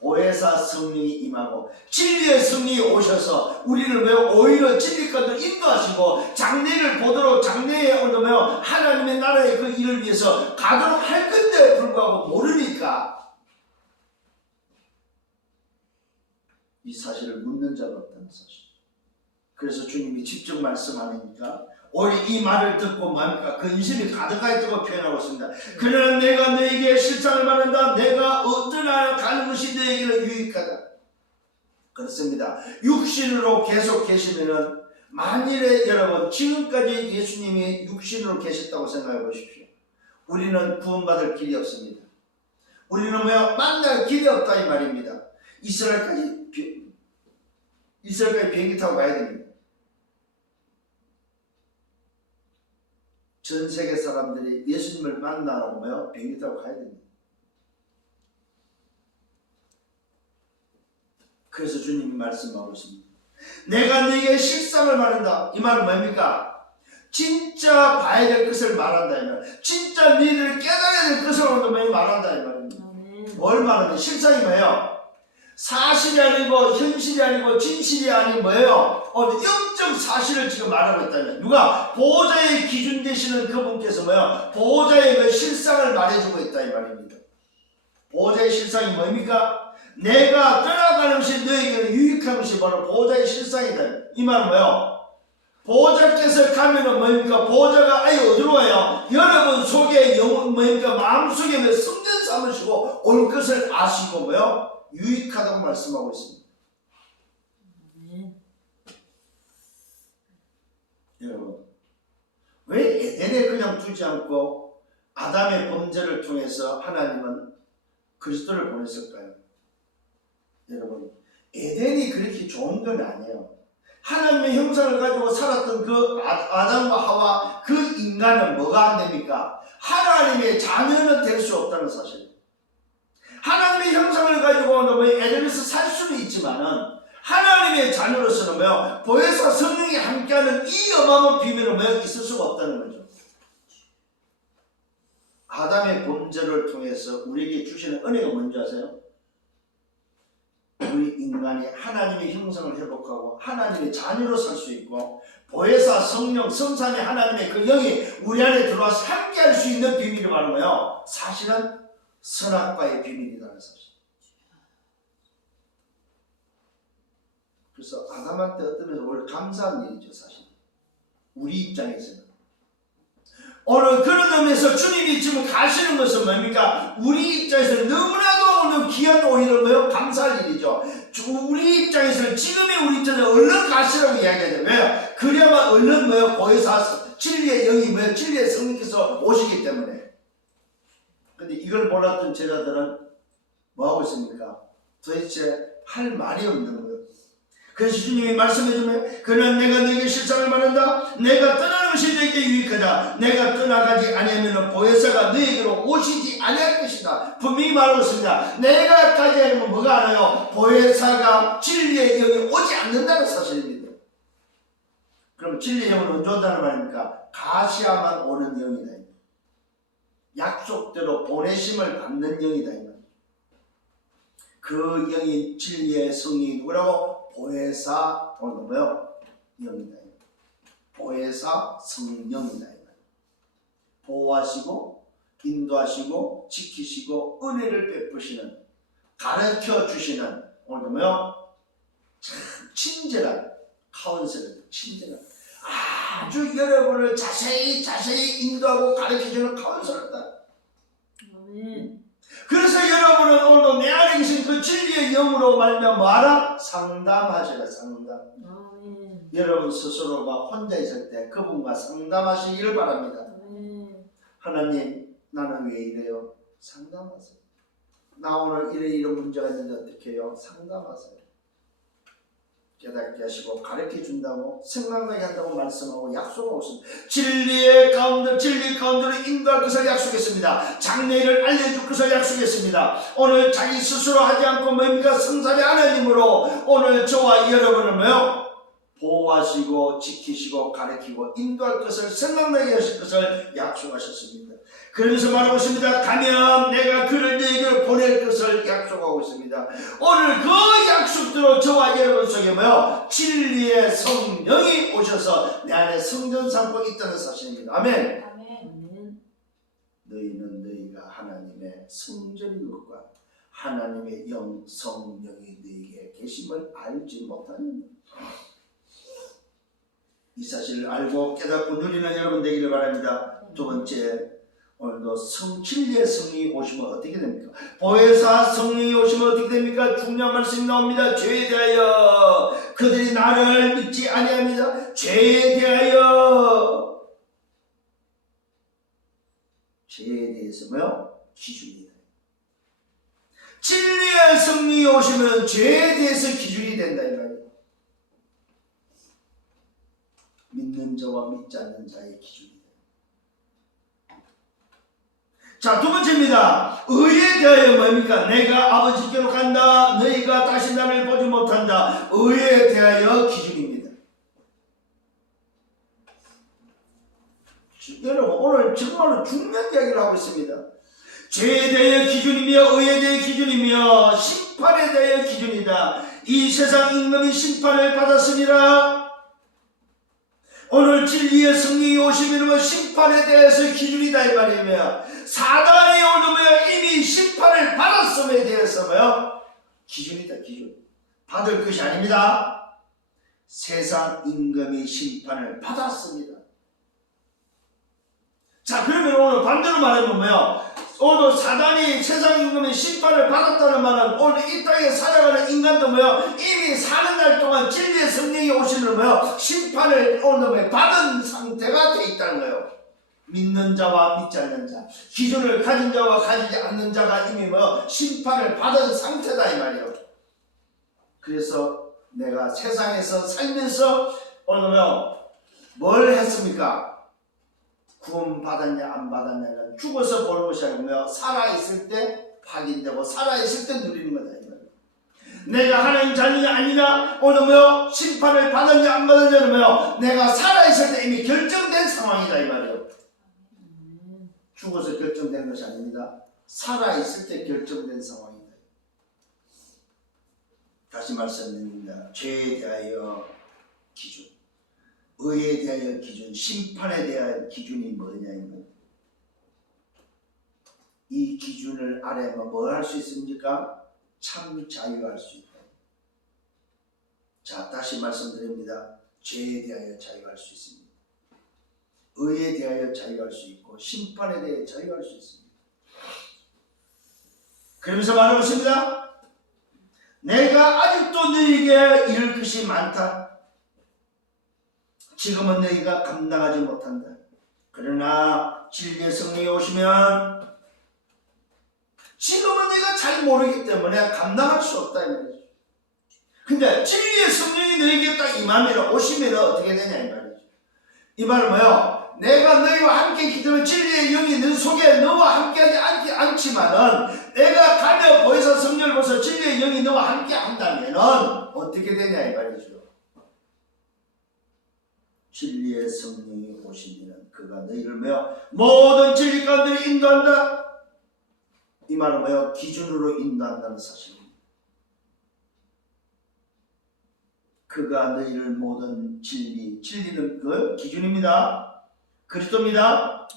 보혜사 성령이 임하고 진리의 성령이 오셔서 우리를 오히려 진리까지 인도하시고 장래를 보도록 장래에 오면 하나님의 나라의 그 일을 위해서 가도록 할 건데 불구하고 모르니까 이 사실을 묻는 자가 없다는 사실. 그래서 주님이 직접 말씀하니까 오히려 이 말을 듣고 뭡니까? 근심이 가득하다고 표현하고 있습니다. 그러나 내가 너에게 실상을 말한다. 내가 어떠나 가는 것이 너에게는 유익하다. 그렇습니다. 육신으로 계속 계시면은 만일에 여러분 지금까지 예수님이 육신으로 계셨다고 생각해 보십시오. 우리는 구원받을 길이 없습니다. 우리는 만날 길이 없다 이 말입니다. 이스라엘까지 비행기 타고 가야 됩니다. 전 세계 사람들이 예수님을 만나러 비행기 타고 가야 됩니다. 그래서 주님이 말씀하고 있습니다. 내가 너에게 실상을 말한다. 이 말은 뭡니까? 진짜 봐야 될 것을 말한다. 이 말. 진짜 너희들 깨달아야 될 것을 말한다. 이 말입니다. 뭘 말하면 실상이 뭐예요? 사실이 아니고 현실이 아니고 진실이 아닌 뭐예요? 영적 사실을 지금 말하고 있다면 누가? 보호자의 기준 되시는 그분께서 보호자의 그 실상을 말해주고 있다 이 말입니다. 보호자의 실상이 뭡니까? 내가 떠나가는 것이 너에게는 유익한 것이 바로 보호자의 실상이다. 이 말은 보호자께서 가면은 뭡니까? 보호자가 아예 어디로 와요? 여러분 속에 마음속에 성전 삼으시고 올 것을 아시고 유익하다고 말씀하고 있습니다. 여러분, 왜 에덴에 그냥 두지 않고 아담의 범죄를 통해서 하나님은 그리스도를 보냈을까요? 여러분, 에덴이 그렇게 좋은 건 아니에요. 하나님의 형상을 가지고 살았던 그 아담과 하와 그 인간은 뭐가 안 됩니까? 하나님의 자녀는 될 수 없다는 사실. 하나님의 형상을 가지고 에덴에서 살 수는 있지만은 하나님의 자녀로서는 보혜사 성령이 함께하는 이 어마어마한 비밀은 있을 수가 없다는 거죠. 아담의 범죄를 통해서 우리에게 주시는 은혜가 뭔지 아세요? 우리 인간이 하나님의 형상을 회복하고 하나님의 자녀로 살 수 있고 보혜사 성령 성삼위 하나님의 그 영이 우리 안에 들어와서 함께할 수 있는 비밀이 바로 사실은 선악과의 비밀이라는 사실. 그래서 아담한테 어떤 면에서 오늘 감사한 일이죠 사실. 우리 입장에서는. 오늘 그런 의미에서 주님이 지금 가시는 것은 뭡니까? 우리 입장에서는 너무나도 오늘 귀한 오히려 감사할 일이죠. 우리 입장에서는 지금의 우리 입장에서 얼른 가시라고 이야기해야 돼요. 왜요? 그래야만 얼른 보혜사 진리의 영이 뭐예요? 진리의 성령께서 오시기 때문에. 근데 이걸 몰랐던 제자들은 뭐하고 있습니까? 도대체 할 말이 없는 거예요. 그래서 주님이 말씀해주면 그는 내가 너에게 실상을 말한다. 내가 떠나는 것이 너에게 유익하다. 내가 떠나가지 아니하면 보혜사가 너에게로 오시지 아니할 것이다. 분명히 말하고 있습니다. 내가 가지 않으면 뭐가 알아요? 보혜사가 진리의 영이 오지 않는다는 사실입니다. 그럼 진리의 영은 언제 온다는 말입니까? 가시야만 오는 영이다. 약속대로 보내심을 받는 영이다. 그 영이 진리의 성령이 누구라고? 보혜사, 오늘 뭐요? 영이다. 보혜사 성령이다. 보호하시고 인도하시고 지키시고 은혜를 베푸시는, 가르쳐 주시는, 오늘 뭐요? 참 친절한 카운셀러, 친절한, 아주 여러분을 자세히 인도하고 가르쳐주는 카운셀러다. 그래서 여러분은 오늘도 내 안에 계신 그 진리의 영으로 말미암아 뭐하라? 상담하시라. 상담. 여러분 스스로가 혼자 있을 때 그분과 상담하시기를 바랍니다. 하나님, 나는 왜 이래요? 상담하세요. 나 오늘 이런 문제가 있는데 어떻게 해요? 상담하세요. 깨닫게 하시고 가르쳐 준다고, 생각나게 한다고 말씀하고 약속하고 있습니다. 진리 가운데로 인도할 것을 약속했습니다. 장래를 알려줄 것을 약속했습니다. 오늘 자기 스스로 하지 않고 뭡니까? 성삼위 하나님으로 오늘 저와 여러분을 뭐요? 보호하시고 지키시고 가르치고 인도할 것을, 생각나게 하실 것을 약속하셨습니다. 그러면서 말하고 있습니다. 가면 내가 그를 너에게로 보낼 것을 약속하고 있습니다. 오늘 그 약속대로 저와 여러분 속에 뭐요? 진리의 성령이 오셔서 내 안에 성전 삼고 있다는 사실입니다. 아멘. 아멘. 너희는 너희가 하나님의 성전인 것과 하나님의 영 성령이 너희에게 계심을 알지 못하는, 이 사실을 알고 깨닫고 누리는 여러분 되기를 바랍니다. 두 번째, 오늘도 진리의 성령이 오시면 어떻게 됩니까? 보혜사 성령이 오시면 어떻게 됩니까? 중요한 말씀이 나옵니다. 죄에 대하여 그들이 나를 믿지 아니합니다. 죄에 대하여, 죄에 대해서 뭐요? 기준이다. 진리의 성령이 오시면 죄에 대해서 기준이 된다 이 말이에요. 믿는 자와 믿지 않는 자의 기준이다. 자, 두 번째입니다. 의에 대하여 뭡니까? 내가 아버지께로 간다. 너희가 다시 나를 보지 못한다. 의에 대하여 기준입니다. 여러분, 오늘 정말로 중요한 이야기를 하고 있습니다. 죄에 대하여 기준이며 의에 대하여 기준이며 심판에 대하여 기준이다. 이 세상 임금이 심판을 받았습니다. 오늘 진리의 성령이 오시면 심판에 대해서 기준이다 이 말이며, 사단이 오면 이미 심판을 받았음에 대해서 뭐요? 기준이다. 기준. 받을 것이 아닙니다. 세상 임금이 심판을 받았습니다. 자, 그러면 오늘 반대로 말하면 뭐요? 오늘 사단이 세상 임금의 심판을 받았다는 말은 오늘 이 땅에 살아가는 인간도 뭐요? 이미 사는 날 동안 진리의 성령이 오시는 뭐요? 심판을 오늘 받은 상태가 돼 있다는 거예요. 믿는 자와 믿지 않는 자, 기준을 가진 자와 가지지 않는 자가 이미 뭐요? 심판을 받은 상태다 이 말이에요. 그래서 내가 세상에서 살면서 오늘 뭐요? 뭘 했습니까? 구원 받았냐 안 받았냐는 죽어서 보는 것이 아니고요, 살아있을 때 확인되고 살아있을 때 누리는 거다 이 말이에요. 내가 하나님 자녀냐 아니냐, 오늘 뭐요? 심판을 받았냐 안 받았냐는 뭐요? 내가 살아있을 때 이미 결정된 상황이다 이 말이에요. 죽어서 결정된 것이 아닙니다. 살아있을 때 결정된 상황이다. 다시 말씀드립니다. 죄에 대하여 기준, 의에 대하여 기준, 심판에 대한 기준이 뭐냐면, 이 기준을 아래면 뭘 할 수 있습니까? 참 자유할 수 있다. 자, 다시 말씀드립니다. 죄에 대하여 자유할 수 있습니다. 의에 대하여 자유할 수 있고 심판에 대해 자유할 수 있습니다. 그러면서 말하고 있습니다. 내가 아직도 너희에게 이룰 것이 많다. 지금은 너희가 감당하지 못한다. 그러나 진리의 성령이 오시면 지금은 내가 잘 모르기 때문에 감당할 수 없다 이 말이죠. 근데 진리의 성령이 너에게 딱 임하면 오시면 어떻게 되냐 이 말이죠. 이 말은 뭐요? 내가 너희와 함께 있기 때문에 진리의 영이 너 속에 너와 함께하지 않지만은 내가 가며 보혜사 성령을 보서 진리의 영이 너와 함께 한다면은 어떻게 되냐 이 말이죠. 진리의 성령이 오시면 그가 너희를 뭐요? 모든 진리 가운데 인도한다. 이 말은 뭐요? 기준으로 인도한다는 사실입니다. 그가 너희를 모든 진리는 그 기준입니다. 그리스도입니다.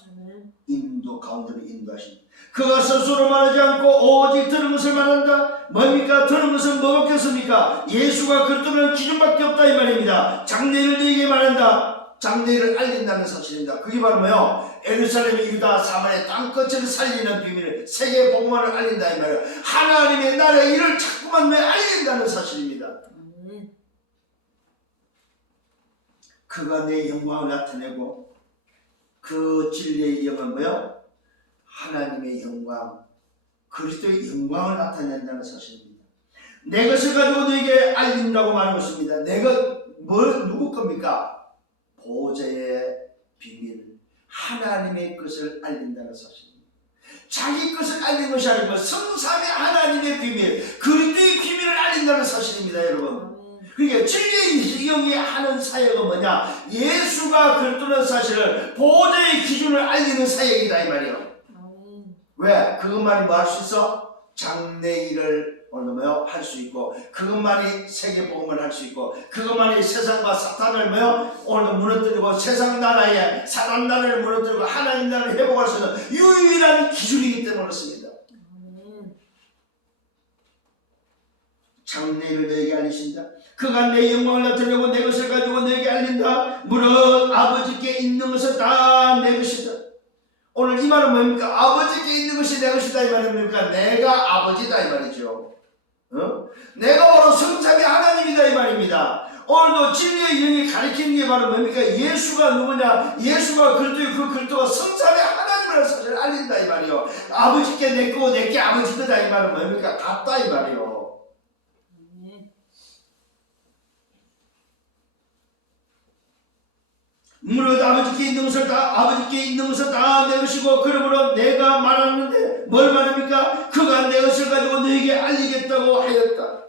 인도 가운데로 인도하십니다. 그가 스스로 말하지 않고 오직 들은 것을 말한다. 뭡니까? 들은 것은 뭐겠습니까? 예수가 그리스도는 기준밖에 없다 이 말입니다. 장래를 너희에게 말한다. 장래를 알린다는 사실입니다. 그게 바로 뭐요? 예루살렘, 유다, 사마리아 땅끝을 살리는 비밀을 세계 복음화를 알린다 이 말이에요. 하나님의 나라의 일을 자꾸만 알린다는 사실입니다. 그가 내 영광을 나타내고 그 진리의 영은 뭐요? 하나님의 영광, 그리스도의 영광을 나타낸다는 사실입니다. 내 것을 가지고 너에게 알린다고 말하고 있습니다. 내가 누구 겁니까? 보좌의 비밀, 하나님의 것을 알린다는 사실입니다. 자기 것을 알리는 것이 아니고 성삼의 하나님의 비밀, 그리스도의 비밀을 알린다는 사실입니다, 여러분. 그러니까 진리의 영이 하는 사역은 뭐냐? 예수가 그리스도라는 사실을 보좌의 기준을 알리는 사역이다 이 말이에요. 왜? 그것만이 뭐 할 수 있어? 장래 일을 할 수 있고, 그것만이 세계 복음을 할 수 있고, 그것만이 세상과 사탄을 오늘 무너뜨리고 세상 나라에 사단 나라를 무너뜨리고 하나님 나라를 회복할 수 있는 유일한 기준이기 때문에 그렇습니다. 장래를 너에게 알리신다. 그가 내 영광을 나타내고 내 것을 가지고 너에게 알린다. 무릇 아버지께 있는 것은 다 내 것이다. 오늘 이 말은 뭡니까? 아버지께 있는 것이 내 것이다 이 말은 뭡니까? 내가 아버지다 이 말이죠. 내가 바로 성삼위 하나님이다 이 말입니다. 오늘도 진리의 영이 가르치는 게 바로 뭡니까? 예수가 누구냐? 예수가 그리스도의 그 그리스도가 성삼위 하나님이라는 사실을 알린다 이 말이요. 아버지께 내 거고 내게 아버지 거다 이 말은 뭡니까? 같다 이 말이요. 무릇 아버지께 있는 것을 다 내 것이고 그러므로 내가 말하는데 뭘 말합니까? 그가 내 것을 가지고 너에게 알리겠다고 하였다.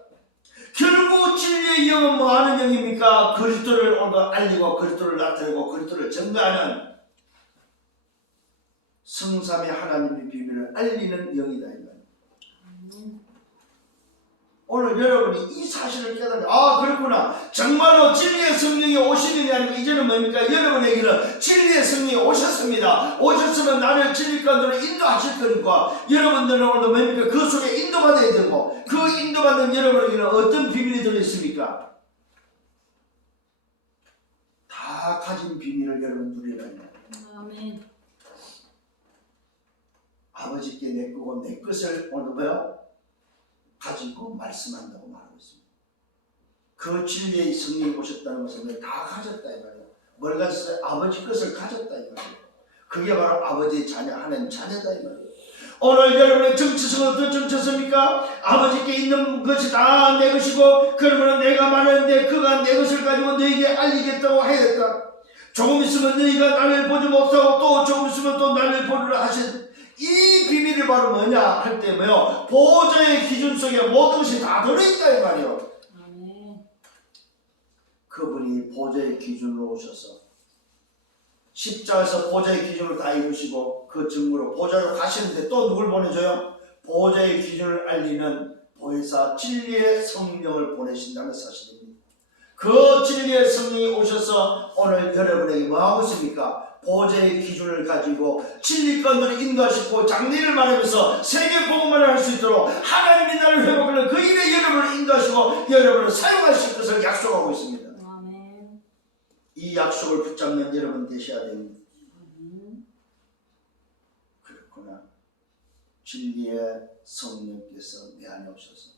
결국 진리의 영은 뭐 하는 영입니까? 그리스도를 알리고 그리스도를 나타내고 그리스도를 증거하는 성삼의 하나님의 비밀을 알리는 영이다. 오늘 여러분이 이 사실을 깨달으면 그렇구나. 정말로 진리의 성령이 오시느냐 아니고 이제는 뭡니까? 여러분에게는 진리의 성령이 오셨습니다. 오셨으면 나를 진리 가운데로 인도하실 거니까 여러분들은 오늘도 뭡니까? 그 속에 인도받아야 되고 그 인도받는 여러분에게는 어떤 비밀이 들어있습니까? 다 가진 비밀을 여러분 누리라는 거예요. 아멘. 아버지께 내 거고 내 것을 오늘 뭐요? 가지고 말씀한다고 말하고 있습니다. 그 진리의 성령이 오셨다는 것은 다 가졌다 이 말이에요. 뭘 가졌어요? 아버지 것을 가졌다 이 말이에요. 그게 바로 아버지의 자녀, 하나님 자녀다 이 말이에요. 오늘 여러분의 정체성은 어떤 정체성입니까? 아버지께 있는 것이 다 내 것이고 그러면 내가 말하는데 그가 내 것을 가지고 너에게 알리겠다고 하였다. 조금 있으면 너희가 나를 보지 못하고 또 조금 있으면 또 나를 보리라 하셨다. 이 비밀이 바로 뭐냐 할 때 뭐요? 보좌의 기준 속에 모든 것이 다 들어있다 이 말이요. 그분이 보좌의 기준으로 오셔서 십자가에서 보좌의 기준을 다 이루시고 그 증거로 보좌로 가시는데 또 누굴 보내줘요? 보좌의 기준을 알리는 보혜사 진리의 성령을 보내신다는 사실입니다. 그 진리의 성령이 오셔서 오늘 여러분에게 뭐하고 있습니까? 보좌의 기준을 가지고 진리 가운데로 인도하시고 장래를 말하면서 세계 복음을 할 수 있도록 하나님의 나라를 회복하는 그 일에 여러분을 인도하시고 여러분을 사용하실 것을 약속하고 있습니다. 아멘. 이 약속을 붙잡는 여러분 되셔야 됩니다. 그렇구나. 진리의 성령께서 내 안에 오셔서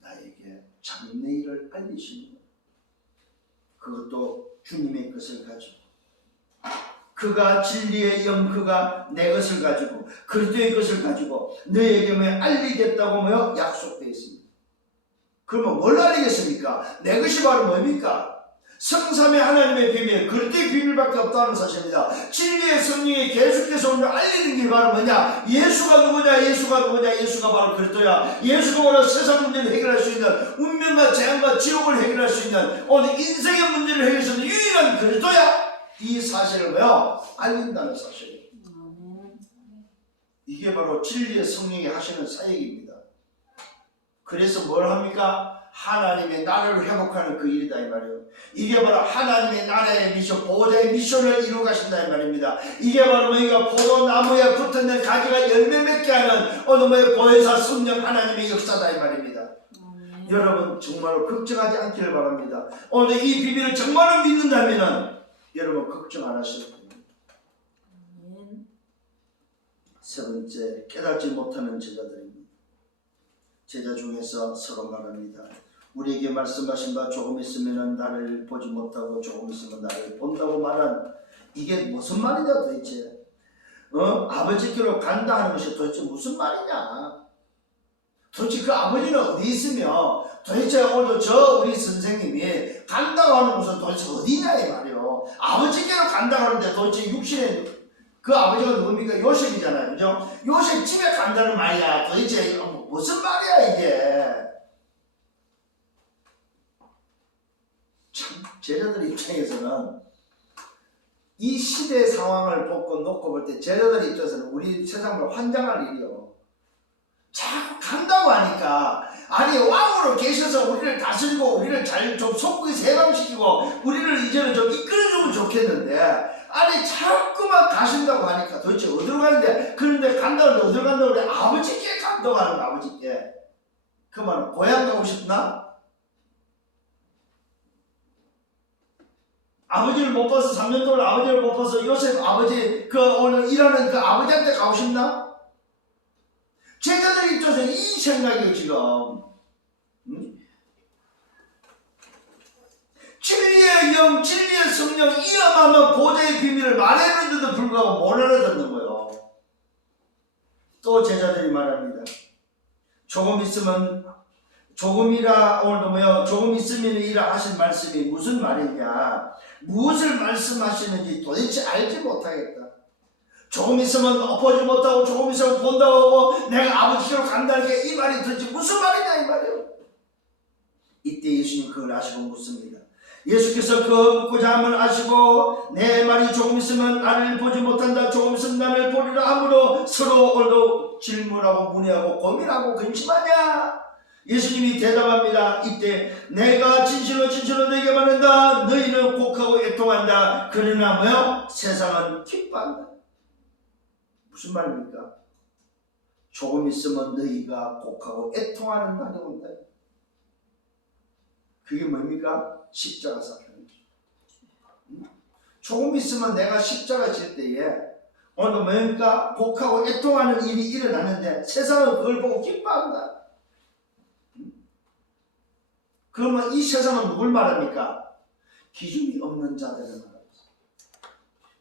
나에게 장래 일을 알리시는 것, 그것도 주님의 것을 가지고 그가 진리의 영, 그가 내 것을 가지고 그리스도의 것을 가지고 너에게 알리겠다고 약속되어 있습니다. 그러면 뭘 알리겠습니까? 내 것이 바로 뭡니까? 성삼의 하나님의 비밀, 그리스도의 비밀밖에 없다는 사실입니다. 진리의 성령이 계속해서 오늘 알리는 게 바로 뭐냐? 예수가 누구냐? 예수가 누구냐? 예수가 바로 그리스도야. 예수가 바로 세상 문제를 해결할 수 있는, 운명과 재앙과 지옥을 해결할 수 있는, 오늘 인생의 문제를 해결할 수 있는 유일한 그리스도야. 이 사실을 알린다는 사실이에요. 이게 바로 진리의 성령이 하시는 사역입니다. 그래서 뭘 합니까? 하나님의 나라를 회복하는 그 일이다 이 말이에요. 이게 바로 하나님의 나라의 미션, 보호자의 미션을 이루어 가신다 이 말입니다. 이게 바로 우리가 포도나무에 붙어있는 가지가 열매 맺게 하는 보혜사 성령 하나님의 역사다 이 말입니다. 여러분 정말로 걱정하지 않기를 바랍니다. 오늘 이 비밀을 정말로 믿는다면 여러분 걱정 안 하셔도 됩니다. 세 번째, 깨닫지 못하는 제자들입니다. 제자 중에서 서로 말합니다. 우리에게 말씀하신 바 조금 있으면 나를 보지 못하고 조금 있으면 나를 본다고 말한 이게 무슨 말이냐 도대체? 아버지께로 간다 하는 것이 도대체 무슨 말이냐? 도대체 그 아버지는 어디 있으며 도대체 오늘도 우리 선생님이 간다고 하는 것은 도대체 어디냐 이 말이요. 아버지께로 간다고 하는데 도대체 육신에 그 아버지가 누굽니까? 요셉이잖아요. 그죠? 요셉 집에 간다는 말이야. 도대체 무슨 말이야 이게. 참 제자들 입장에서는 이 시대의 상황을 놓고 볼 때 제자들 입장에서는 우리 세상을 환장할 일이요. 자꾸 간다고 하니까 아니 왕으로 계셔서 우리를 다스리고 우리를 잘 좀 속국에서 해방시키고 우리를 이제는 좀 이끌어주면 좋겠는데 아니 자꾸만 가신다고 하니까 도대체 어디로 가는데 그런데 간다고 하는데 어디로 간다고 그래? 아버지께 간다고 하는 거 아버지께. 그 말은 고향 가고 싶나? 아버지를 못 봐서 3년 동안 아버지를 못 봐서 요셉 아버지 오늘 일하는 그 아버지한테 가고 싶나? 제자들 입장에서 이 생각이에요 지금. 진리의 영, 진리의 성령 이어가면 보좌의 비밀을 말했는데도 불구하고 못 알아듣는 거예요. 또 제자들이 말합니다. 조금 있으면 조금이라 오늘도 조금 있으면이라 하신 말씀이 무슨 말이냐, 무엇을 말씀하시는지 도대체 알지 못하겠다. 조금 있으면 보지 못하고 조금 있으면 본다고 하고 내가 아버지께로 간다는 게 이 말이 도대체 무슨 말이냐 이 말이에요. 이때 예수님 그걸 아시고 묻습니다. 예수께서 그 묻고자 함을 아시고 내 말이 조금 있으면 나를 보지 못한다, 조금 있으면 나를 보리라 하므로 서로 오늘도 질문하고 문의하고 고민하고 근심하냐. 예수님이 대답합니다. 이때 내가 진실로 진실로 너에게 말한다. 너희는 곡하고 애통한다. 그러나 세상은 기뻐한다. 무슨 말입니까? 조금 있으면 너희가 곡하고 애통하는 날이 온다. 그게 뭡니까? 십자가 사건. 조금 있으면 내가 십자가 질 때에 오늘 뭡니까? 곡하고 애통하는 일이 일어나는데 세상은 그걸 보고 기뻐한다. 그러면 이 세상은 누굴 말합니까? 기준이 없는 자들을 말합니다.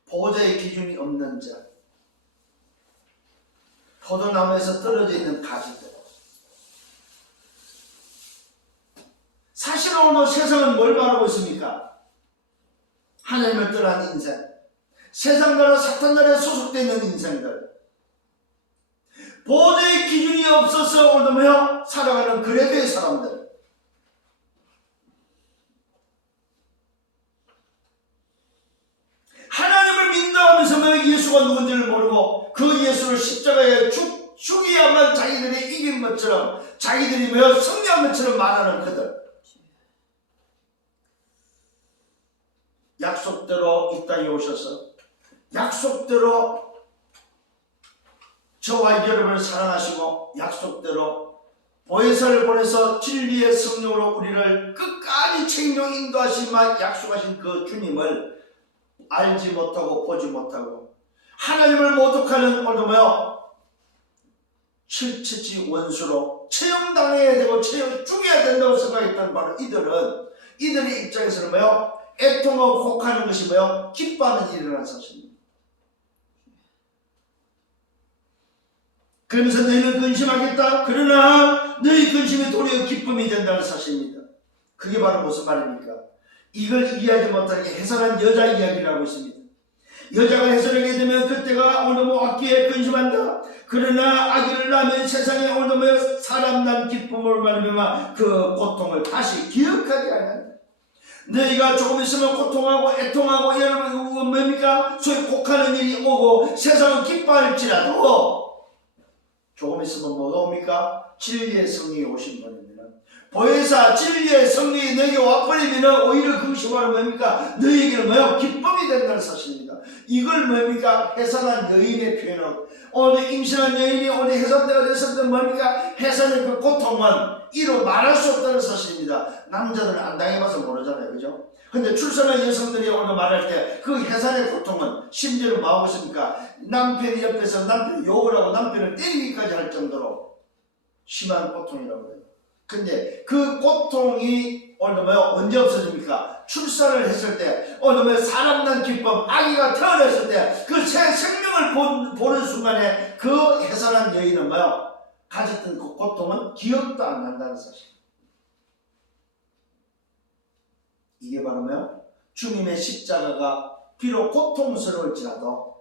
보호자의 기준이 없는 자. 포도나무에서 떨어져 있는 가지들. 사실 오늘 세상은 뭘 말하고 있습니까? 하나님을 떠난 인생. 세상 나라 사탄 나라에 소속되어 있는 인생들. 보호자의 기준이 없어서 오늘 살아가는 그레드의 사람들. 하나님을 믿는다고 하면서 예수가 누군지를 모르고 그 예수를 십자가에 죽여야만 자기들이 이긴 것처럼 자기들이 승리한 것처럼 말하는 그들. 약속대로 이 땅에 오셔서 약속대로 저와 여러분을 사랑하시고 약속대로 보혜사를 보내서 진리의 성령으로 우리를 끝까지 책임져 인도하시마 약속하신 그 주님을 알지 못하고 보지 못하고 하나님을 모독하는 오늘 실체지 원수로 처형당해야 되고 죽여야 된다고 생각했던 바로 이들의 입장에서는 애통하고 곡하는 것이 기뻐하는 일이라는 사실입니다. 그러면서 너희는 근심하겠다. 그러나 너희 근심이 도리어 기쁨이 된다는 사실입니다. 그게 바로 무슨 말입니까? 이걸 이해하지 못하게 해석한 여자 이야기를 하고 있습니다. 여자가 해석하게 되면 그때가 오늘 뭐 악기에 근심한다. 그러나 아기를 낳으면 세상에 오늘 뭐 사람 난 기쁨을 말미암아 그 고통을 다시 기억하게 하는, 너희가 조금 있으면 고통하고 애통하고 여러분 뭡니까? 소위 곡하는 일이 오고 세상은 기뻐할지라도 조금 있으면 뭐가 옵니까? 진리의 성령이 오신 분입니다. 보혜사 진리의 성령이 너에게 와버리면 오히려 그것이 바로 뭡니까? 너희에게는 뭐요? 기쁨이 된다는 사실입니다. 이걸 뭡니까? 해산한 여인의 표현으로, 오늘 임신한 여인이 오늘 해산대가 됐을 때 뭡니까? 해산의 그 고통은 이로 말할 수 없다는 사실입니다. 남자들은 안 당해봐서 모르잖아요, 그죠? 근데 출산한 여성들이 오늘 말할 때 그 해산의 고통은 심지어 뭐하고 있습니까? 남편이 옆에서 남편을 욕을 하고 남편을 때리기까지 할 정도로 심한 고통이라고 해요. 근데 그 고통이 오늘 뭐요? 언제 없어집니까? 출산을 했을 때, 오늘 뭐 사람 난 기쁨, 아기가 태어났을 때 그 새 생명을 보는 순간에 그 해산한 여인은 뭐요? 가졌던 그 고통은 기억도 안 난다는 사실. 이게 바로 뭐요? 주님의 십자가가 비록 고통스러울지라도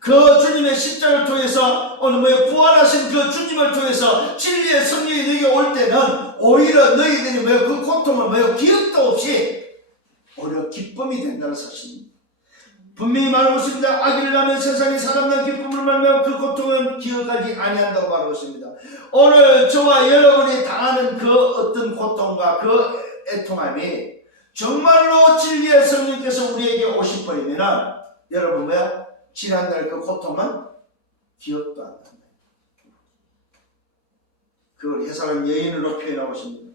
그 주님의 십자가를 통해서 오늘 뭐예요? 부활하신 그 주님을 통해서 진리의 성령이 너에게 올 때는 오히려 너희들이 뭐예요? 그 고통을 뭐예요? 기억도 없이 오히려 기쁨이 된다는 사실입니다. 분명히 말하고 있습니다. 아기를 낳으면 세상에 사람 난 기쁨을 말하면 그 고통은 기억하지 아니한다고 말하고 있습니다. 오늘 저와 여러분이 당하는 그 어떤 고통과 그 애통함이 정말로 진리의 성령께서 우리에게 오실 거이면 여러분 뭐야? 지난날 그 고통은 기억도 안 난다. 그걸 해석한 여인으로 표현하고 있습니다.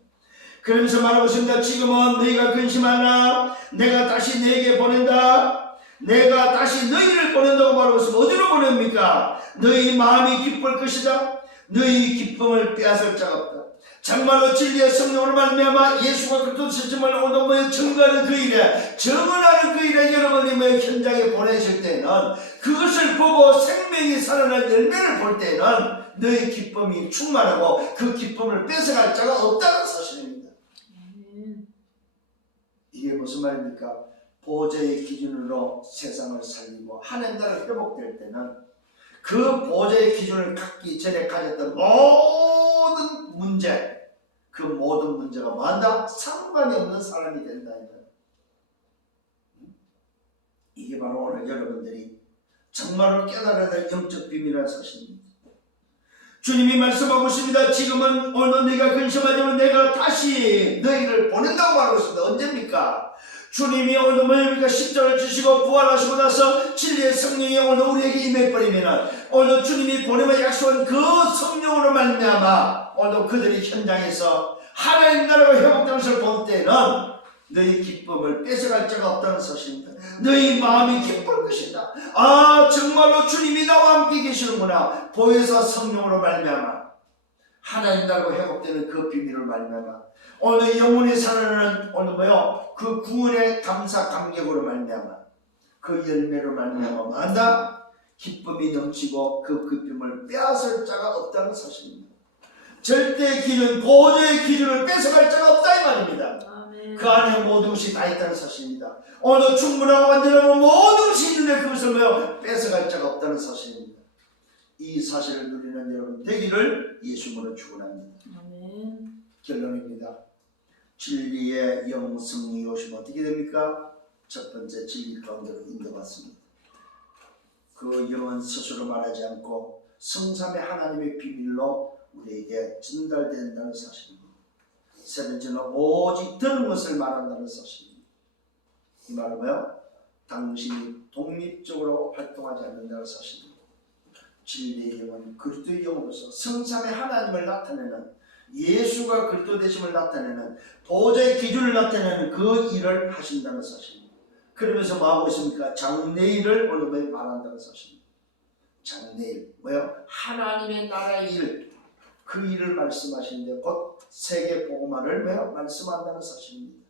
그러면서 말하고 있습니다. 지금은 너희가 근심하나 내가 다시 너에게 보낸다. 내가 다시 너희를 보낸다고 말하고 있습니다. 어디로 보냅니까? 너희 마음이 기쁠 것이다. 너희 기쁨을 빼앗을 자가 없다. 정말로 진리의 성령으로 말미암아 예수가 그리스도를 정말 오늘 증거하는 그 일에, 증언하는 그 일에 여러분이 현장에 보내실 때는 그것을 보고 생명이 살아날 열매를 볼 때는 너희 기쁨이 충만하고 그 기쁨을 뺏어갈 자가 없다는 사실입니다. 이게 무슨 말입니까? 보좌의 기준으로 세상을 살리고 하나님 나라가 회복될 때는 그 보좌의 기준을 갖기 전에 가졌던 모든 문제, 그 모든 문제가 뭐한다? 상관이 없는 사람이 된다. 이게 바로 오늘 여러분들이 정말로 깨달아야 될 영적 비밀이라는 사실입니다. 주님이 말씀하고 있습니다. 지금은 오늘 네가 근심하지만 내가 다시 너희를 보낸다고 말하고 있습니다. 언제입니까? 주님이 오늘 뭐입니까? 십자가를 주시고 부활하시고 나서 진리의 성령이 오늘 우리에게 임해버리면 오늘 주님이 보내면 약속한 그 성령으로 말미암아 오늘 그들이 현장에서 하나님 나라가 회복되는 것을 볼 때는 너희 기쁨을 뺏어갈 자가 없다는 사실입니다. 너희 마음이 기쁠 것이다. 아, 정말로 주님이 나와 함께 계시는구나. 보혜사 성령으로 말미암아 하나님 나라가 회복되는 그 비밀을 말미암아 오늘 영혼이 살아나는 오늘 뭐요? 그 구원의 감사 감격으로 말미암아 그 열매로 말미암아 뭐한다? 기쁨이 넘치고 그 기쁨을 빼앗을 자가 없다는 사실입니다. 절대 기준, 보좌의 기준을 뺏어갈 자가 없다 이 말입니다. 아멘. 그 안에 모든 것이 다 있다는 사실입니다. 오늘 충분하고 완전하고 모든 것이 있는데 그것을 뭐요? 뺏어갈 자가 없다는 사실입니다. 이 사실을 누리는 여러분 되기를 예수님으로 축원합니다. 아멘. 결론입니다. 진리의 영 성령이 오시면 어떻게 됩니까? 첫 번째 진리 가운데로 인도받습니다. 그 영은 스스로 말하지 않고 성삼의 하나님의 비밀로 우리에게 전달된다는 사실입니다. 세 번째는 오직 들은 것을 말한다는 사실입니다. 이 말은 뭐요? 당신이 독립적으로 활동하지 않는다는 사실입니다. 진리의 영은 그리스도의 영으로서 성삼의 하나님을 나타내는, 예수가 그리스도 되심을 나타내는, 보좌의 기준을 나타내는 그 일을 하신다는 사실입니다. 그러면서 뭐 하고 있습니까? 장래일을 오늘 말한다는 사실입니다. 장래일 뭐요? 하나님의 나라의 일, 그 일을 말씀하시는데 곧 세계 복음화를 뭐요? 말씀한다는 사실입니다.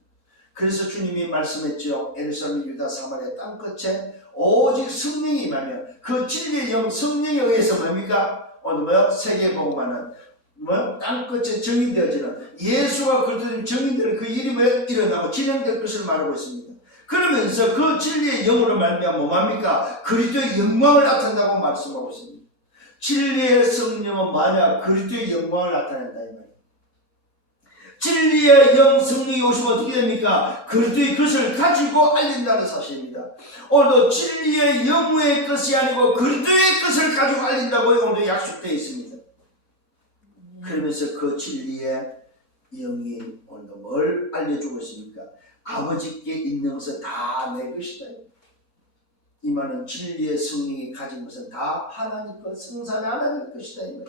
그래서 주님이 말씀했죠. 예루살렘, 유다, 사마리아 땅끝에 오직 성령이 임하며 그 진리의 영 성령에 의해서 뭡니까? 오늘 뭐야? 세계복음화는 뭐 땅끝에 정인되어지는 예수가 그리스도님 정인되는 그 일이 뭐 일어나고 진행될 것을 말하고 있습니다. 그러면서 그 진리의 영으로 말미암아 뭐합니까? 그리스도의 영광을 나타낸다고 말씀하고 있습니다. 진리의 성령은 만약 그리스도의 영광을 나타낸다 이 말이에요. 진리의 영 성령이 오시면 어떻게 됩니까? 그리스도의 것을 가지고 알린다는 사실입니다. 오늘도 진리의 영의 것이 아니고 그리스도의 것을 가지고 알린다고 오늘도 약속되어 있습니다. 그러면서 그 진리의 영이 오늘도 뭘 알려주고 있습니까? 아버지께 있는 것은 다 내 것이다. 이 말은 진리의 성령이 가진 것은 다 하나님 것, 성삼위 하나님 것이다. 이 말.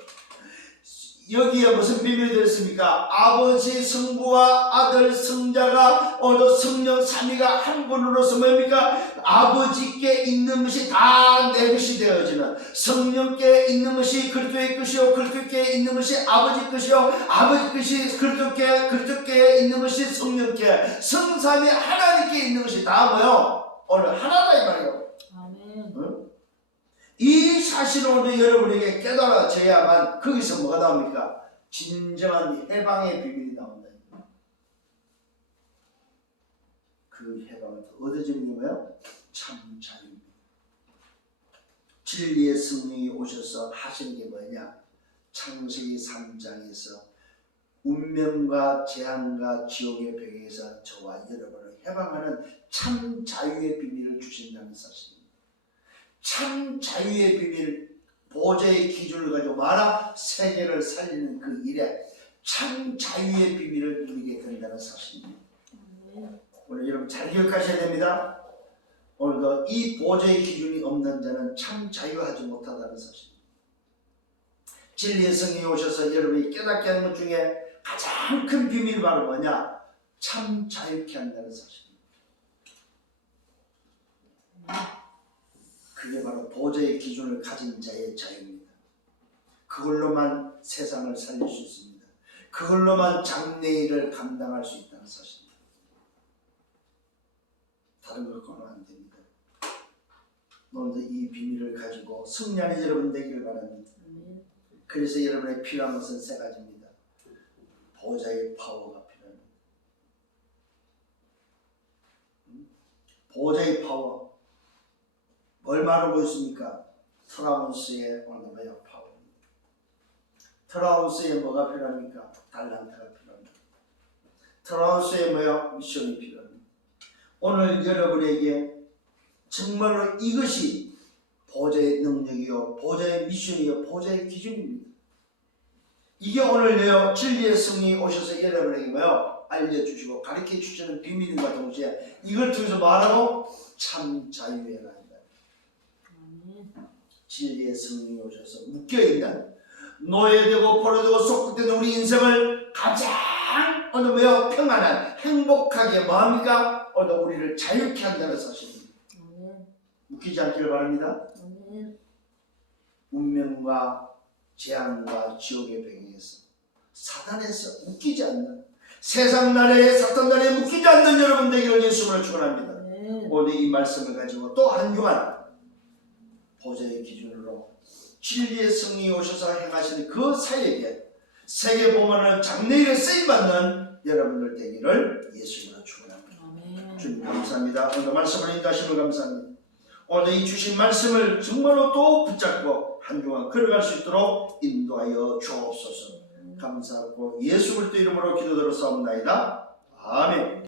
여기에 무슨 비밀이 들었습니까? 아버지, 성부와 아들, 성자가 오늘 성령 삼위가 한 분으로서 뭡니까? 아버지께 있는 것이 다 내 것이 되어지는, 성령께 있는 것이 그리스도의 것이요 그리스도께 있는 것이 아버지 것이요 아버지 것이 그리스도께 있는 것이 성령께, 성삼위 하나님께 있는 것이 다 뭐요? 오늘 하나다 이 말이에요. 아멘. 응? 이 사실을 오늘 여러분에게 깨달아져야만 거기서 뭐가 나옵니까? 진정한 해방의 비밀이 나온다. 그 해방은 얻어지는 게 뭐예요? 참 자유입니다. 진리의 성령이 오셔서 하시는 게 뭐냐? 창세기 3장에서 운명과 재앙과 지옥의 벽에서 저와 여러분을 해방하는 참 자유의 비밀을 주신다는 사실입니다. 참 자유의 비밀, 보좌의 기준을 가지고 말아 세계를 살리는 그 일에 참 자유의 비밀을 누리게 된다는 사실입니다. 오늘 여러분 잘 기억하셔야 됩니다. 오늘도 이 보좌의 기준이 없는 자는 참 자유하지 못하다는 사실입니다. 진리의 성령이 오셔서 여러분이 깨닫게 하는 것 중에 가장 큰 비밀이 바로 뭐냐? 참 자유케 한다는 사실입니다. 그게 바로 보좌의 기준을 가진 자의 자유입니다. 그걸로만 세상을 살릴 수 있습니다. 그걸로만 장래일을 감당할 수 있다는 사실입니다. 다른 걸 거는 안 됩니다. 오늘도 이 비밀을 가지고 승리하는 여러분 되기를 바랍니다. 그래서 여러분의 필요한 것은 세 가지입니다. 보좌의 파워가 필요합니다. 보좌의 파워. 뭘 말하고 있습니까? 트라운스의 오늘 파워입니다. 트라운스에 뭐가 필요합니까? 달란트가 필요합니다. 트라운스에 뭐야? 미션이 필요합니다. 오늘 여러분에게 정말로 이것이 보좌의 능력이요, 보좌의 미션이요, 보좌의 기준입니다. 이게 오늘 진리의 성령이 오셔서 여러분에게 뭐요? 알려주시고 가르쳐 주시는 비밀인과 동시에 이걸 통해서 말하고 참 자유에 나. 진리의 성령이 오셔서 묶여있는 노예되고 포로되고 속국되는 우리 인생을 가장 오늘 뭐요? 평안한 행복하게 뭐합니까? 오늘 우리를 자유케 한다는 사실입니다. 묶이지 않기를 바랍니다. 운명과 재앙과 지옥의 배경에서 사단에서 묶이지 않는 세상 나라에 사탄 나라에 묶이지 않는 여러분 되기를 예수님으로 축원합니다. 오늘 이 말씀을 가지고 또 한 주간 보좌의 기준으로 진리의 성령이 오셔서 행하시는 그 사역에 세계복음화는 장래일에 쓰임받는 여러분들 되기를 예수님으로 축원합니다. 주님 감사합니다. 오늘 말씀을 인도하심을 감사합니다. 오늘 이 주신 말씀을 정말로 또 붙잡고 한 주간 걸어갈 수 있도록 인도하여 주옵소서. 감사하고 예수 그리스도 이름으로 기도드렸사옵나이다. 아멘.